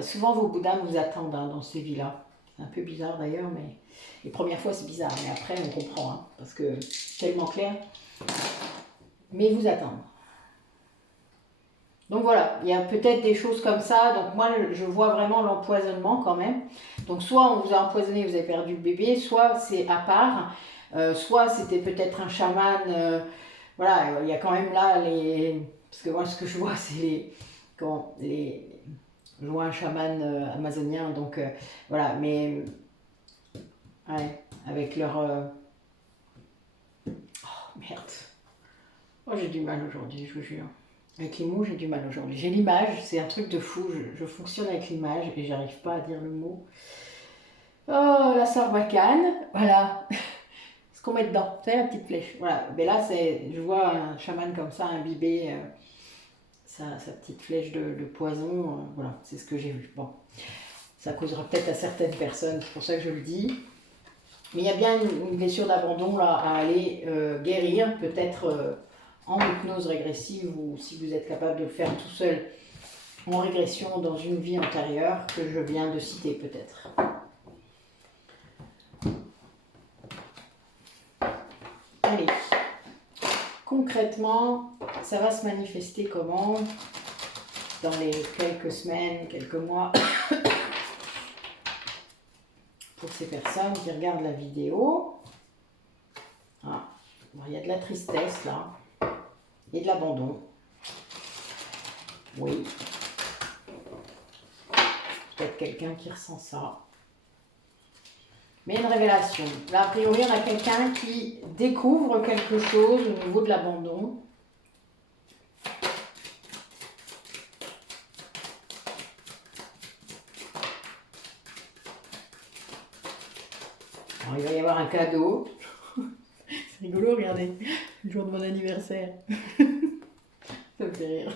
souvent vos bouts d'âme vous attendent hein, dans ces vies-là. C'est un peu bizarre d'ailleurs, mais les premières fois c'est bizarre, mais après on comprend, hein, parce que c'est tellement clair. Mais ils vous attendent. Donc voilà, il y a peut-être des choses comme ça, donc moi je vois vraiment l'empoisonnement quand même. Donc soit on vous a empoisonné, vous avez perdu le bébé, soit c'est à part. Soit c'était peut-être un chaman, voilà, il y a quand même là les... Parce que moi ce que je vois c'est je vois un chaman amazonien, donc voilà, mais... Ouais, avec leur... Oh merde. Oh j'ai du mal aujourd'hui, je vous jure. Avec les mots j'ai du mal aujourd'hui. J'ai l'image, c'est un truc de fou, je fonctionne avec l'image et j'arrive pas à dire le mot. Oh la sarbacane, voilà. Qu'on met dedans, c'est la petite flèche. Voilà, mais là je vois un chaman comme ça imbiber sa petite flèche de poison. Voilà, c'est ce que j'ai vu. Bon, ça causera peut-être à certaines personnes, c'est pour ça que je le dis. Mais il y a bien une blessure d'abandon là à aller guérir, peut-être en hypnose régressive ou si vous êtes capable de le faire tout seul en régression dans une vie antérieure que je viens de citer peut-être. Allez, concrètement, ça va se manifester comment dans les quelques semaines, quelques mois pour ces personnes qui regardent la vidéo. Ah, bon, il y a de la tristesse là et de l'abandon. Oui. Peut-être quelqu'un qui ressent ça. Mais une révélation. Là, a priori, on a quelqu'un qui découvre quelque chose au niveau de l'abandon. Alors, il va y avoir un cadeau. C'est rigolo, regardez. Le jour de mon anniversaire. Ça me fait rire.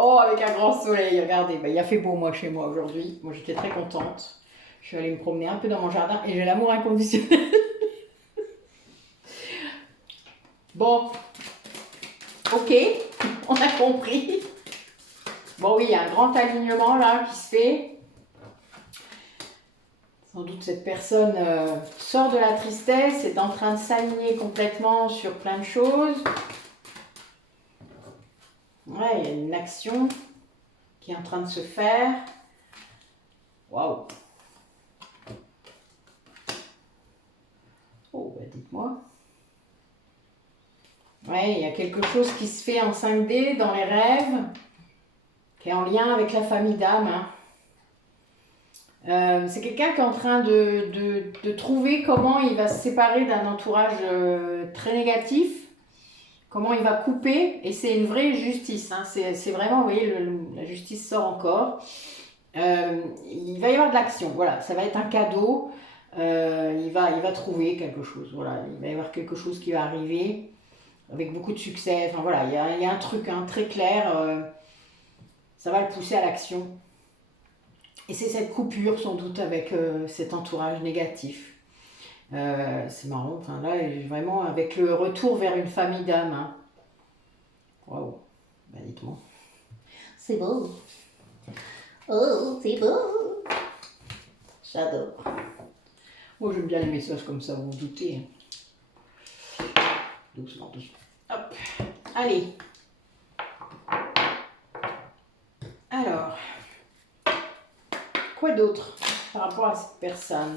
Oh, avec un grand soleil, regardez. Il a fait beau, moi, chez moi, aujourd'hui. Moi, j'étais très contente. Je suis allée me promener un peu dans mon jardin et j'ai l'amour inconditionnel. Bon, ok, on a compris. Bon, oui, il y a un grand alignement, là, qui se fait. Sans doute cette personne sort de la tristesse, est en train de s'aligner complètement sur plein de choses. Ouais, il y a une action qui est en train de se faire. Waouh! Oh, bah dites-moi. Ouais, il y a quelque chose qui se fait en 5D dans les rêves, qui est en lien avec la famille d'âme. Hein. C'est quelqu'un qui est en train de trouver comment il va se séparer d'un entourage très négatif, comment il va couper, et c'est une vraie justice. Hein. C'est vraiment, vous voyez, la justice sort encore. Il va y avoir de l'action, voilà, ça va être un cadeau. Il va trouver quelque chose, voilà, il va y avoir quelque chose qui va arriver avec beaucoup de succès. Enfin voilà, il y a un truc hein, très clair, ça va le pousser à l'action. Et c'est cette coupure sans doute avec cet entourage négatif. C'est marrant, enfin là vraiment avec le retour vers une famille d'âme. Hein. Waouh, bah dites-moi. C'est beau. Oh, c'est beau. J'adore. Moi j'aime bien les messages comme ça, vous vous doutez. Doucement, doucement. Hop, allez. Alors, quoi d'autre par rapport à cette personne?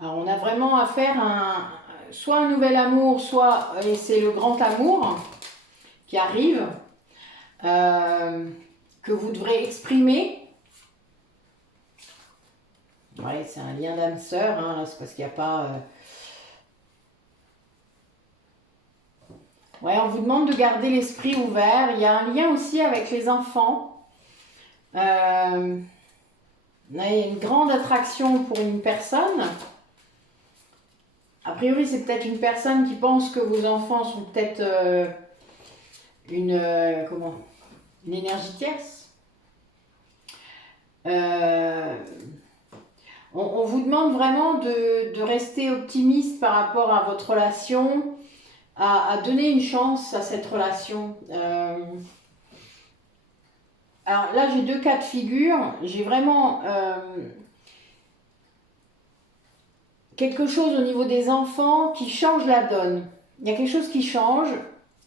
Alors, on a vraiment affaire à soit un nouvel amour, soit et c'est le grand amour qui arrive, que vous devrez exprimer. Ouais, c'est un lien d'âme sœur, hein, c'est parce qu'il n'y a pas... Ouais, on vous demande de garder l'esprit ouvert. Il y a un lien aussi avec les enfants. Il y a une grande attraction pour une personne. A priori, c'est peut-être une personne qui pense que vos enfants sont peut-être une énergie tierce. On vous demande vraiment de rester optimiste par rapport à votre relation, à donner une chance à cette relation. Alors là, j'ai deux cas de figure. J'ai vraiment quelque chose au niveau des enfants qui change la donne. Il y a quelque chose qui change,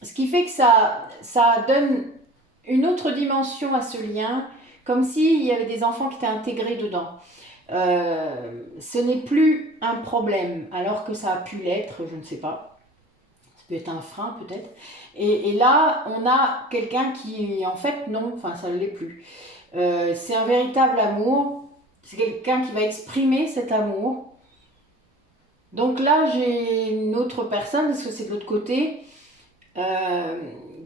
ce qui fait que ça donne une autre dimension à ce lien, comme s'il y avait des enfants qui étaient intégrés dedans. Ce n'est plus un problème, alors que ça a pu l'être, je ne sais pas. Ça peut être un frein peut-être. Et là, on a quelqu'un qui, en fait, non, enfin ça ne l'est plus. C'est un véritable amour. C'est quelqu'un qui va exprimer cet amour. Donc là, j'ai une autre personne, parce que c'est de l'autre côté,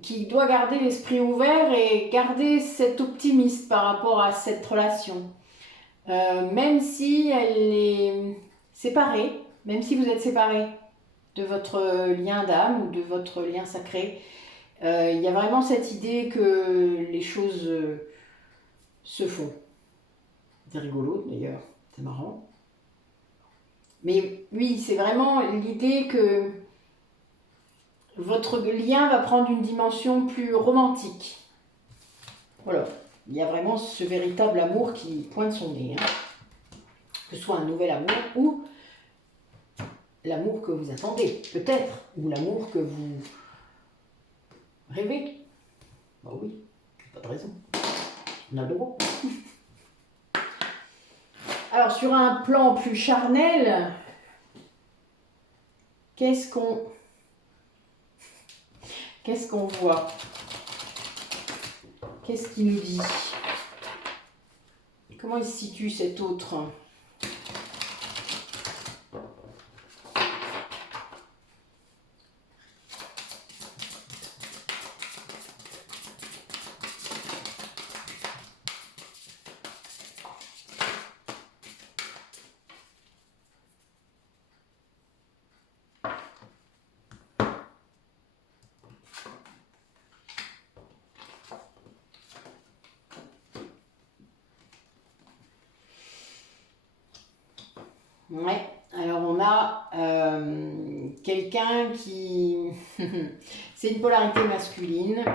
qui doit garder l'esprit ouvert et garder cet optimisme par rapport à cette relation. Même si elle est séparée, même si vous êtes séparés de votre lien d'âme ou de votre lien sacré, il y a vraiment cette idée que les choses se font. C'est rigolo d'ailleurs, c'est marrant. Mais oui, c'est vraiment l'idée que votre lien va prendre une dimension plus romantique. Voilà, il y a vraiment ce véritable amour qui pointe son nez. Hein. Que ce soit un nouvel amour ou l'amour que vous attendez, peut-être, ou l'amour que vous rêvez. Bah oui, pas de raison. On a le droit. Alors, sur un plan plus charnel, qu'est-ce qu'on voit? Qu'est-ce qu'il nous dit? Comment il se situe cet autre? Ouais, alors on a quelqu'un qui... c'est une polarité masculine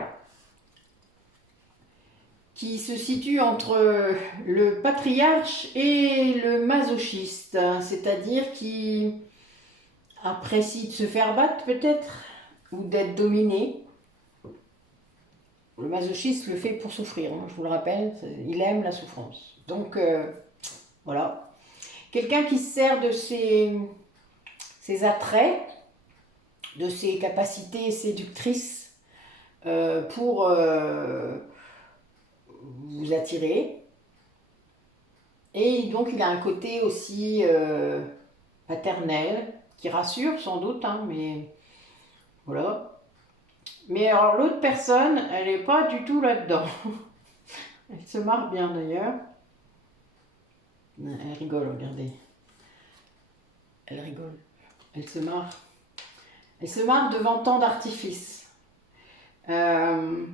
qui se situe entre le patriarche et le masochiste, c'est-à-dire qui apprécie de se faire battre peut-être, ou d'être dominé. Le masochiste le fait pour souffrir, hein, je vous le rappelle, il aime la souffrance. Donc voilà. Quelqu'un qui se sert de ses attraits, de ses capacités séductrices pour vous attirer. Et donc il a un côté aussi paternel, qui rassure sans doute, hein, mais voilà. Mais alors l'autre personne, elle n'est pas du tout là-dedans. Elle se marre bien d'ailleurs. Elle rigole, regardez. Elle rigole. Elle se marre. Elle se marre devant tant d'artifices. Elle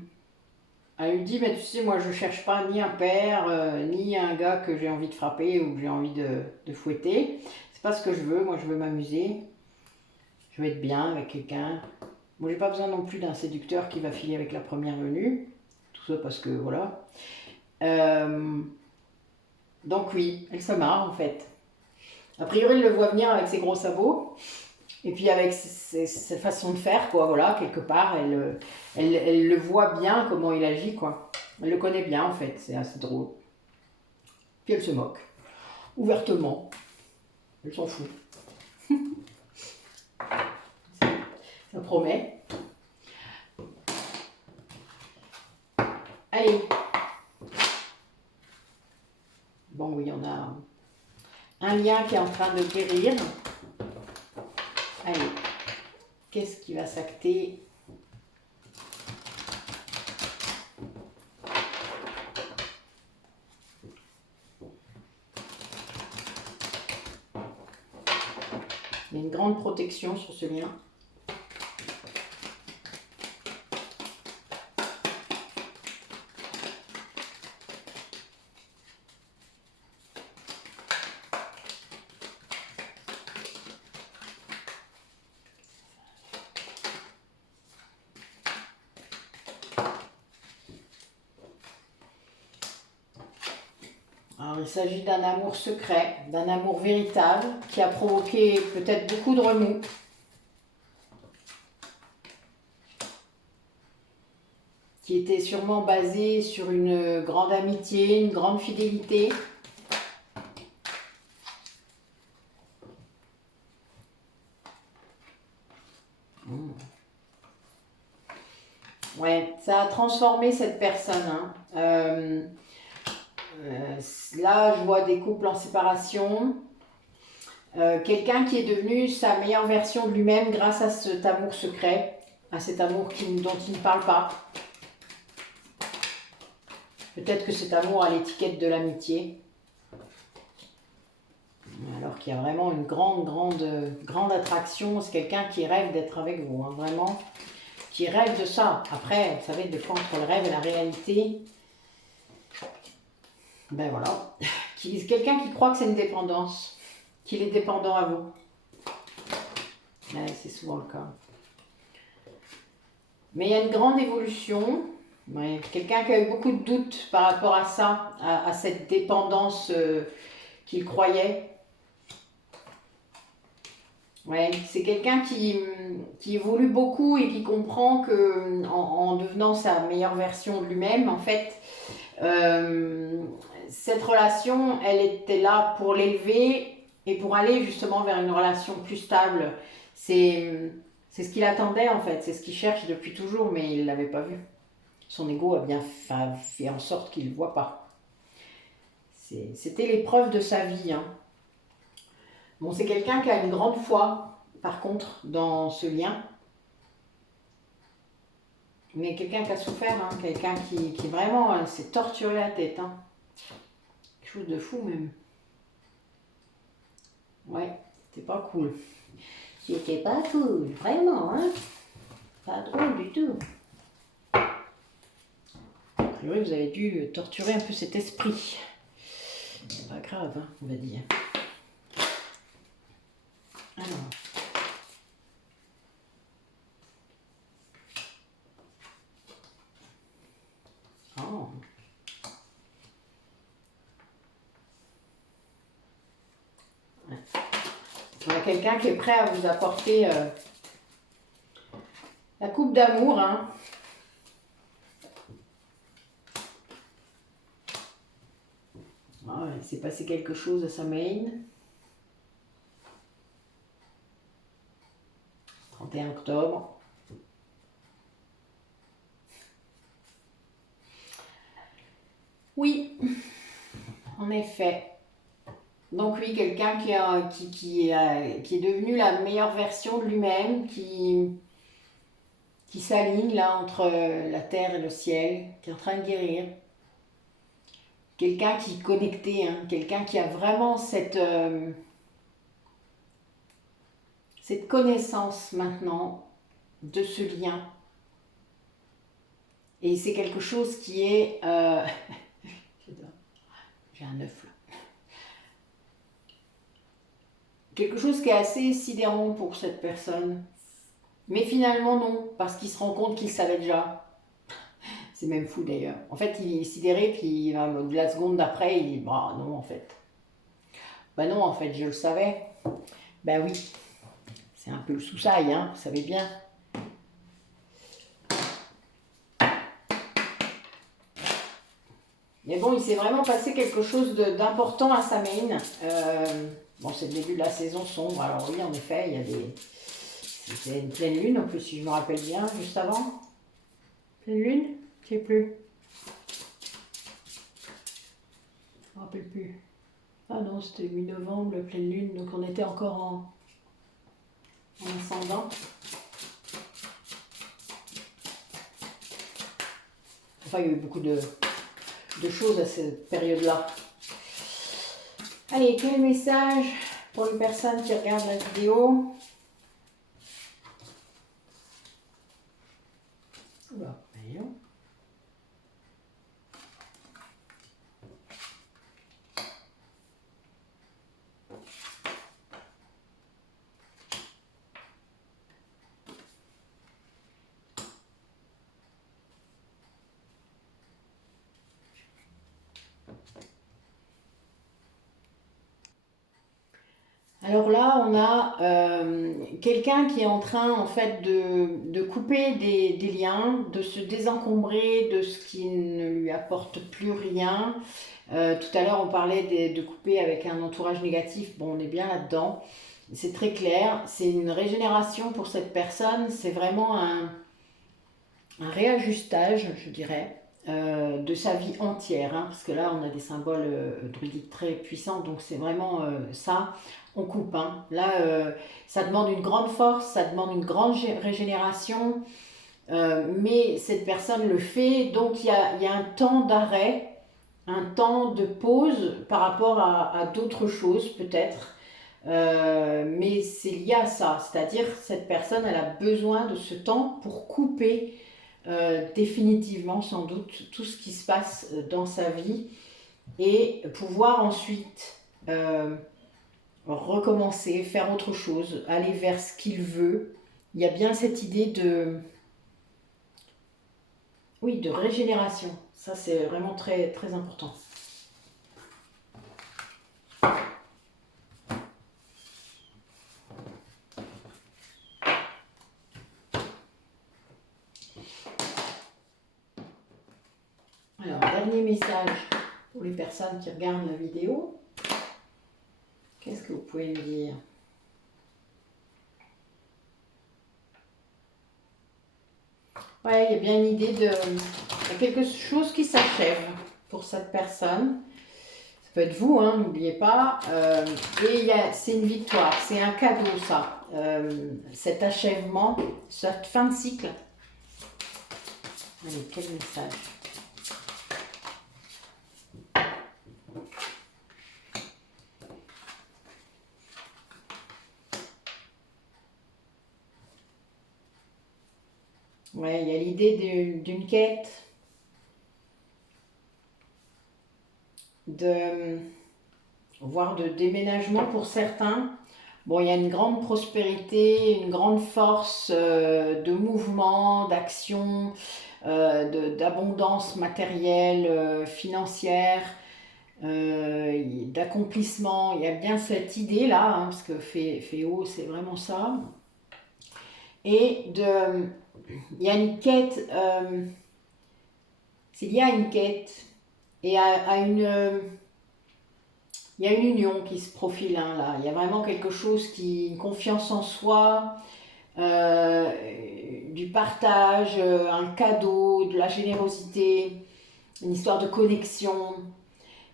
lui dit, mais tu sais, moi je cherche pas ni un père, ni un gars que j'ai envie de frapper ou que j'ai envie de fouetter. C'est pas ce que je veux, moi je veux m'amuser. Je veux être bien avec quelqu'un. Moi j'ai pas besoin non plus d'un séducteur qui va filer avec la première venue. Tout ça parce que voilà. Donc oui, elle se marre en fait. A priori, elle le voit venir avec ses gros sabots. Et puis avec sa façon de faire, quoi, voilà, quelque part, elle le voit bien comment il agit, quoi. Elle le connaît bien, en fait, c'est assez drôle. Puis elle se moque, ouvertement. Elle s'en fout. Ça promet. Allez. Bon, oui, on a un lien qui est en train de guérir. Allez. Qu'est-ce qui va s'acter ? Il y a une grande protection sur ce lien. Alors, il s'agit d'un amour secret, d'un amour véritable qui a provoqué peut-être beaucoup de remous. Qui était sûrement basé sur une grande amitié, une grande fidélité. Ouais, ça a transformé cette personne. Hein. Là, je vois des couples en séparation. Quelqu'un qui est devenu sa meilleure version de lui-même grâce à cet amour secret, à cet amour dont il ne parle pas. Peut-être que cet amour a l'étiquette de l'amitié. Alors qu'il y a vraiment une grande attraction. C'est quelqu'un qui rêve d'être avec vous, hein, vraiment. Qui rêve de ça. Après, vous savez, des fois, entre le rêve et la réalité, ben voilà. Quelqu'un qui croit que c'est une dépendance, qu'il est dépendant à vous. Ouais, c'est souvent le cas. Mais il y a une grande évolution. Ouais. Quelqu'un qui a eu beaucoup de doutes par rapport à ça, à cette dépendance qu'il croyait. Ouais, c'est quelqu'un qui évolue beaucoup et qui comprend que en devenant sa meilleure version de lui-même, en fait, cette relation, elle était là pour l'élever et pour aller justement vers une relation plus stable. C'est ce qu'il attendait en fait, c'est ce qu'il cherche depuis toujours, mais il ne l'avait pas vu. Son ego a bien fait en sorte qu'il ne le voit pas. C'était l'épreuve de sa vie. Hein. Bon, c'est quelqu'un qui a une grande foi, par contre, dans ce lien. Mais quelqu'un qui a souffert, hein, quelqu'un qui vraiment s'est torturé la tête. Hein. Quelque chose de fou même. Ouais, c'était pas cool. C'était pas cool, vraiment, hein. Pas drôle du tout. A priori, vous avez dû torturer un peu cet esprit. C'est pas grave, hein, on va dire. Il y a quelqu'un qui est prêt à vous apporter la coupe d'amour. Hein. Ah, il s'est passé quelque chose à sa main. 31 octobre. Oui, en effet. Donc oui, quelqu'un qui est devenu la meilleure version de lui-même, qui s'aligne là entre la terre et le ciel, qui est en train de guérir. Quelqu'un qui est connecté, hein, quelqu'un qui a vraiment cette connaissance maintenant de ce lien. Et c'est quelque chose qui est... J'ai un œuf là. Quelque chose qui est assez sidérant pour cette personne. Mais finalement non, parce qu'il se rend compte qu'il savait déjà. C'est même fou d'ailleurs. En fait, il est sidéré, puis la seconde d'après, il dit bah non en fait. Bah non en fait, je le savais. Bah oui, c'est un peu le sous-sail, hein, vous savez bien. Mais bon, il s'est vraiment passé quelque chose d'important à sa main. Bon, c'est le début de la saison sombre, alors oui, en effet, il y a des... C'était une pleine lune, en plus, si je me rappelle bien, juste avant. Pleine lune? Je sais plus. Je me rappelle plus. Ah non, c'était 8 novembre, la pleine lune, donc on était encore en ascendant. Enfin, il y a eu beaucoup de choses à cette période-là. Allez, quel message pour les personnes qui regardent la vidéo? Oula, voyons. Alors là, on a quelqu'un qui est en train en fait de couper des liens, de se désencombrer de ce qui ne lui apporte plus rien. Tout à l'heure, on parlait de couper avec un entourage négatif. Bon, on est bien là-dedans. C'est très clair. C'est une régénération pour cette personne. C'est vraiment un réajustage, je dirais, de sa vie entière. Hein, parce que là, on a des symboles druidiques très puissants. Donc, c'est vraiment ça. On coupe. Hein. Là, ça demande une grande force, ça demande une grande régénération. Mais cette personne le fait. Donc, il y a un temps d'arrêt, un temps de pause par rapport à d'autres choses peut-être. Mais c'est lié à ça, c'est-à-dire cette personne elle a besoin de ce temps pour couper définitivement sans doute tout ce qui se passe dans sa vie et pouvoir ensuite recommencer, faire autre chose, aller vers ce qu'il veut. Il y a bien cette idée de régénération, ça c'est vraiment très, très important. Alors, dernier message pour les personnes qui regardent la vidéo. Qu'est-ce que vous pouvez me dire? Ouais, il y a bien une idée de quelque chose qui s'achève pour cette personne. Ça peut être vous, hein, n'oubliez pas. Et c'est une victoire, c'est un cadeau ça. Cet achèvement, cette fin de cycle. Allez, quel message? Ouais, il y a l'idée d'une quête, voire de déménagement pour certains. Bon, il y a une grande prospérité, une grande force de mouvement, d'action, d'abondance matérielle, financière. d'accomplissement. Il y a bien cette idée-là, hein, parce que Féo, c'est vraiment ça. Et il y a une quête, c'est lié à une quête et il y a une union qui se profile, hein, là. Il y a vraiment quelque chose une confiance en soi, euh, du partage, un cadeau, de la générosité, une histoire de connexion.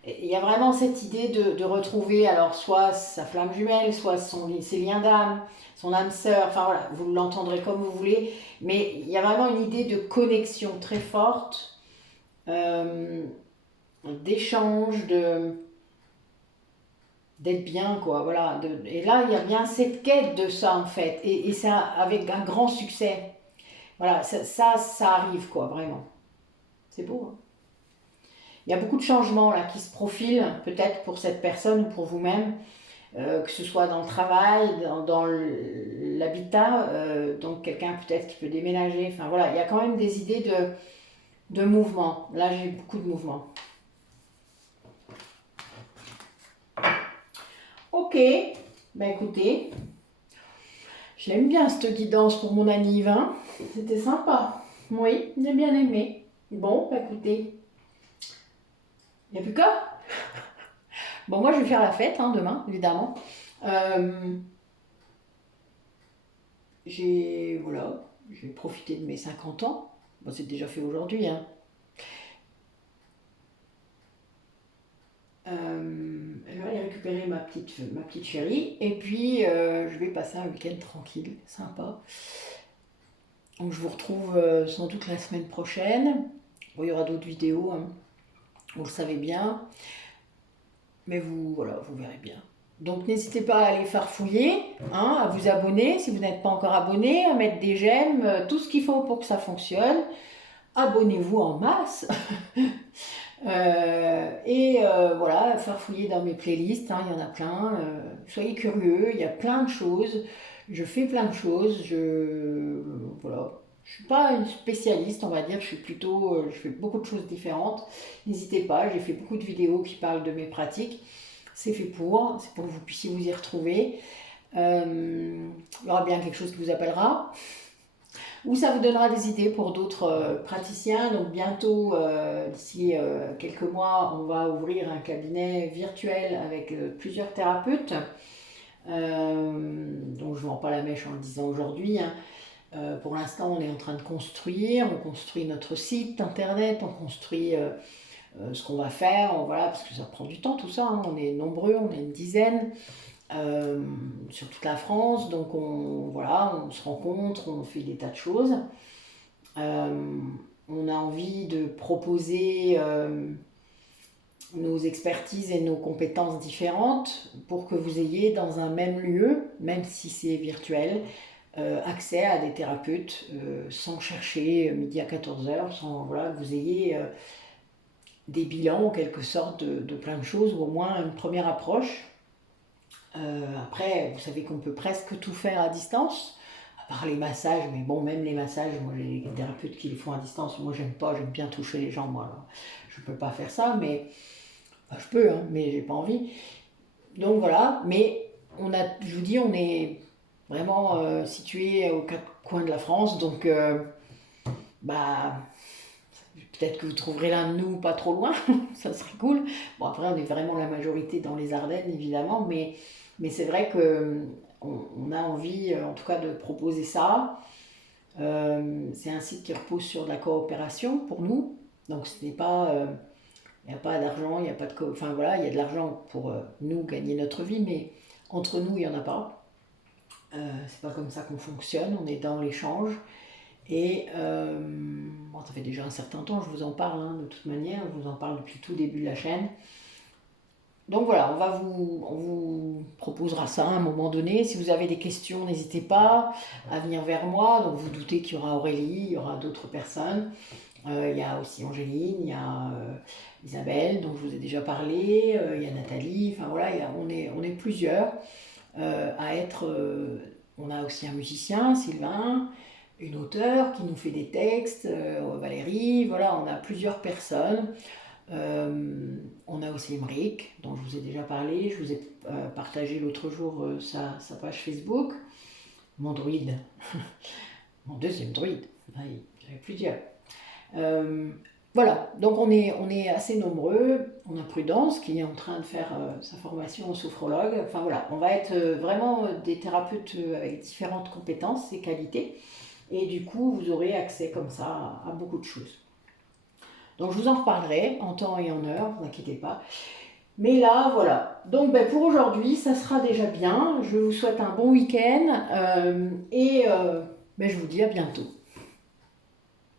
Et il y a vraiment cette idée de retrouver, alors soit sa flamme jumelle, soit ses liens d'âme, son âme sœur, enfin voilà, vous l'entendrez comme vous voulez, mais il y a vraiment une idée de connexion très forte, euh, d'échange, d'être bien, quoi, voilà. Et là, il y a bien cette quête de ça, en fait, et ça avec un grand succès. Voilà, ça arrive, quoi, vraiment. C'est beau, hein. Il y a beaucoup de changements là qui se profilent, peut-être pour cette personne ou pour vous-même, que ce soit dans le travail, dans l'habitat, donc quelqu'un peut-être qui peut déménager. Enfin voilà, il y a quand même des idées de mouvement. Là, j'ai beaucoup de mouvement. Ok, ben écoutez, je l'aime bien cette guidance pour mon anniv, hein. C'était sympa. Oui, j'ai bien aimé. Bon, ben écoutez, il n'y a plus qu'à. Bon, moi je vais faire la fête, hein, demain, évidemment. Euh, voilà, j'ai profité de mes 50 ans. Bon, c'est déjà fait aujourd'hui, hein. Je vais aller récupérer ma petite chérie et puis je vais passer un week-end tranquille, sympa. Donc je vous retrouve sans doute la semaine prochaine. Bon, il y aura d'autres vidéos, hein, vous le savez bien, mais voilà, vous verrez bien. Donc n'hésitez pas à aller farfouiller, hein, à vous abonner si vous n'êtes pas encore abonné, à mettre des j'aime, tout ce qu'il faut pour que ça fonctionne. Abonnez-vous en masse. Voilà, farfouiller dans mes playlists, hein, il y en a plein. Soyez curieux, il y a plein de choses. Je fais plein de choses. Voilà. Je suis pas une spécialiste, on va dire. Je fais beaucoup de choses différentes. N'hésitez pas, j'ai fait beaucoup de vidéos qui parlent de mes pratiques. C'est fait c'est pour que vous puissiez vous y retrouver. Il y aura bien quelque chose qui vous appellera. Ou ça vous donnera des idées pour d'autres praticiens. Donc bientôt, d'ici quelques mois, on va ouvrir un cabinet virtuel avec plusieurs thérapeutes. Donc je ne vends pas la mèche en le disant aujourd'hui, hein. Pour l'instant, on est en train de construire. On construit notre site internet, on construit ce qu'on va faire. Voilà, parce que ça prend du temps tout ça, hein. On est nombreux, on est une dizaine. Sur toute la France, donc voilà, on se rencontre, on fait des tas de choses. On a envie de proposer nos expertises et nos compétences différentes pour que vous ayez dans un même lieu, même si c'est virtuel, accès à des thérapeutes sans chercher midi à 14h, sans voilà, que vous ayez des bilans en quelque sorte de plein de choses, ou au moins une première approche. Après, vous savez qu'on peut presque tout faire à distance, à part les massages, mais bon, même les massages, moi j'ai des thérapeutes qui les font à distance, moi j'aime pas, j'aime bien toucher les gens, moi, alors, je peux pas faire ça, mais enfin, je peux, hein, mais j'ai pas envie. Donc voilà, mais je vous dis, on est vraiment situé aux quatre coins de la France, donc bah, peut-être que vous trouverez l'un de nous pas trop loin, ça serait cool. Bon, après, on est vraiment la majorité dans les Ardennes, évidemment, mais c'est vrai que on a envie, en tout cas, de proposer ça. C'est un site qui repose sur de la coopération pour nous. Donc, ce n'est pas, il n'y a pas d'argent, il n'y a pas de, enfin voilà, il y a de l'argent pour nous gagner notre vie, mais entre nous, il n'y en a pas. C'est pas comme ça qu'on fonctionne. On est dans l'échange. Et bon, ça fait déjà un certain temps, je vous en parle, hein, de toute manière, je vous en parle depuis tout début de la chaîne. Donc voilà, on vous proposera ça à un moment donné. Si vous avez des questions, n'hésitez pas à venir vers moi. Donc vous doutez qu'il y aura Aurélie, il y aura d'autres personnes. Il y a aussi Angéline, il y a Isabelle, dont je vous ai déjà parlé. Il y a Nathalie. Enfin voilà, on est plusieurs à être. On a aussi un musicien, Sylvain, une auteure qui nous fait des textes, Valérie. Voilà, on a plusieurs personnes On a aussi Emeric, dont je vous ai déjà parlé. Je vous ai partagé l'autre jour sa page Facebook. Mon druide, mon deuxième druide, il y en avait plusieurs. Voilà, donc on est assez nombreux. On a Prudence qui est en train de faire sa formation en sophrologue. Enfin voilà, on va être vraiment des thérapeutes avec différentes compétences et qualités. Et du coup, vous aurez accès comme ça à beaucoup de choses. Donc je vous en reparlerai en temps et en heure, ne vous inquiétez pas. Mais là, voilà. Donc pour aujourd'hui, ça sera déjà bien. Je vous souhaite un bon week-end et je vous dis à bientôt.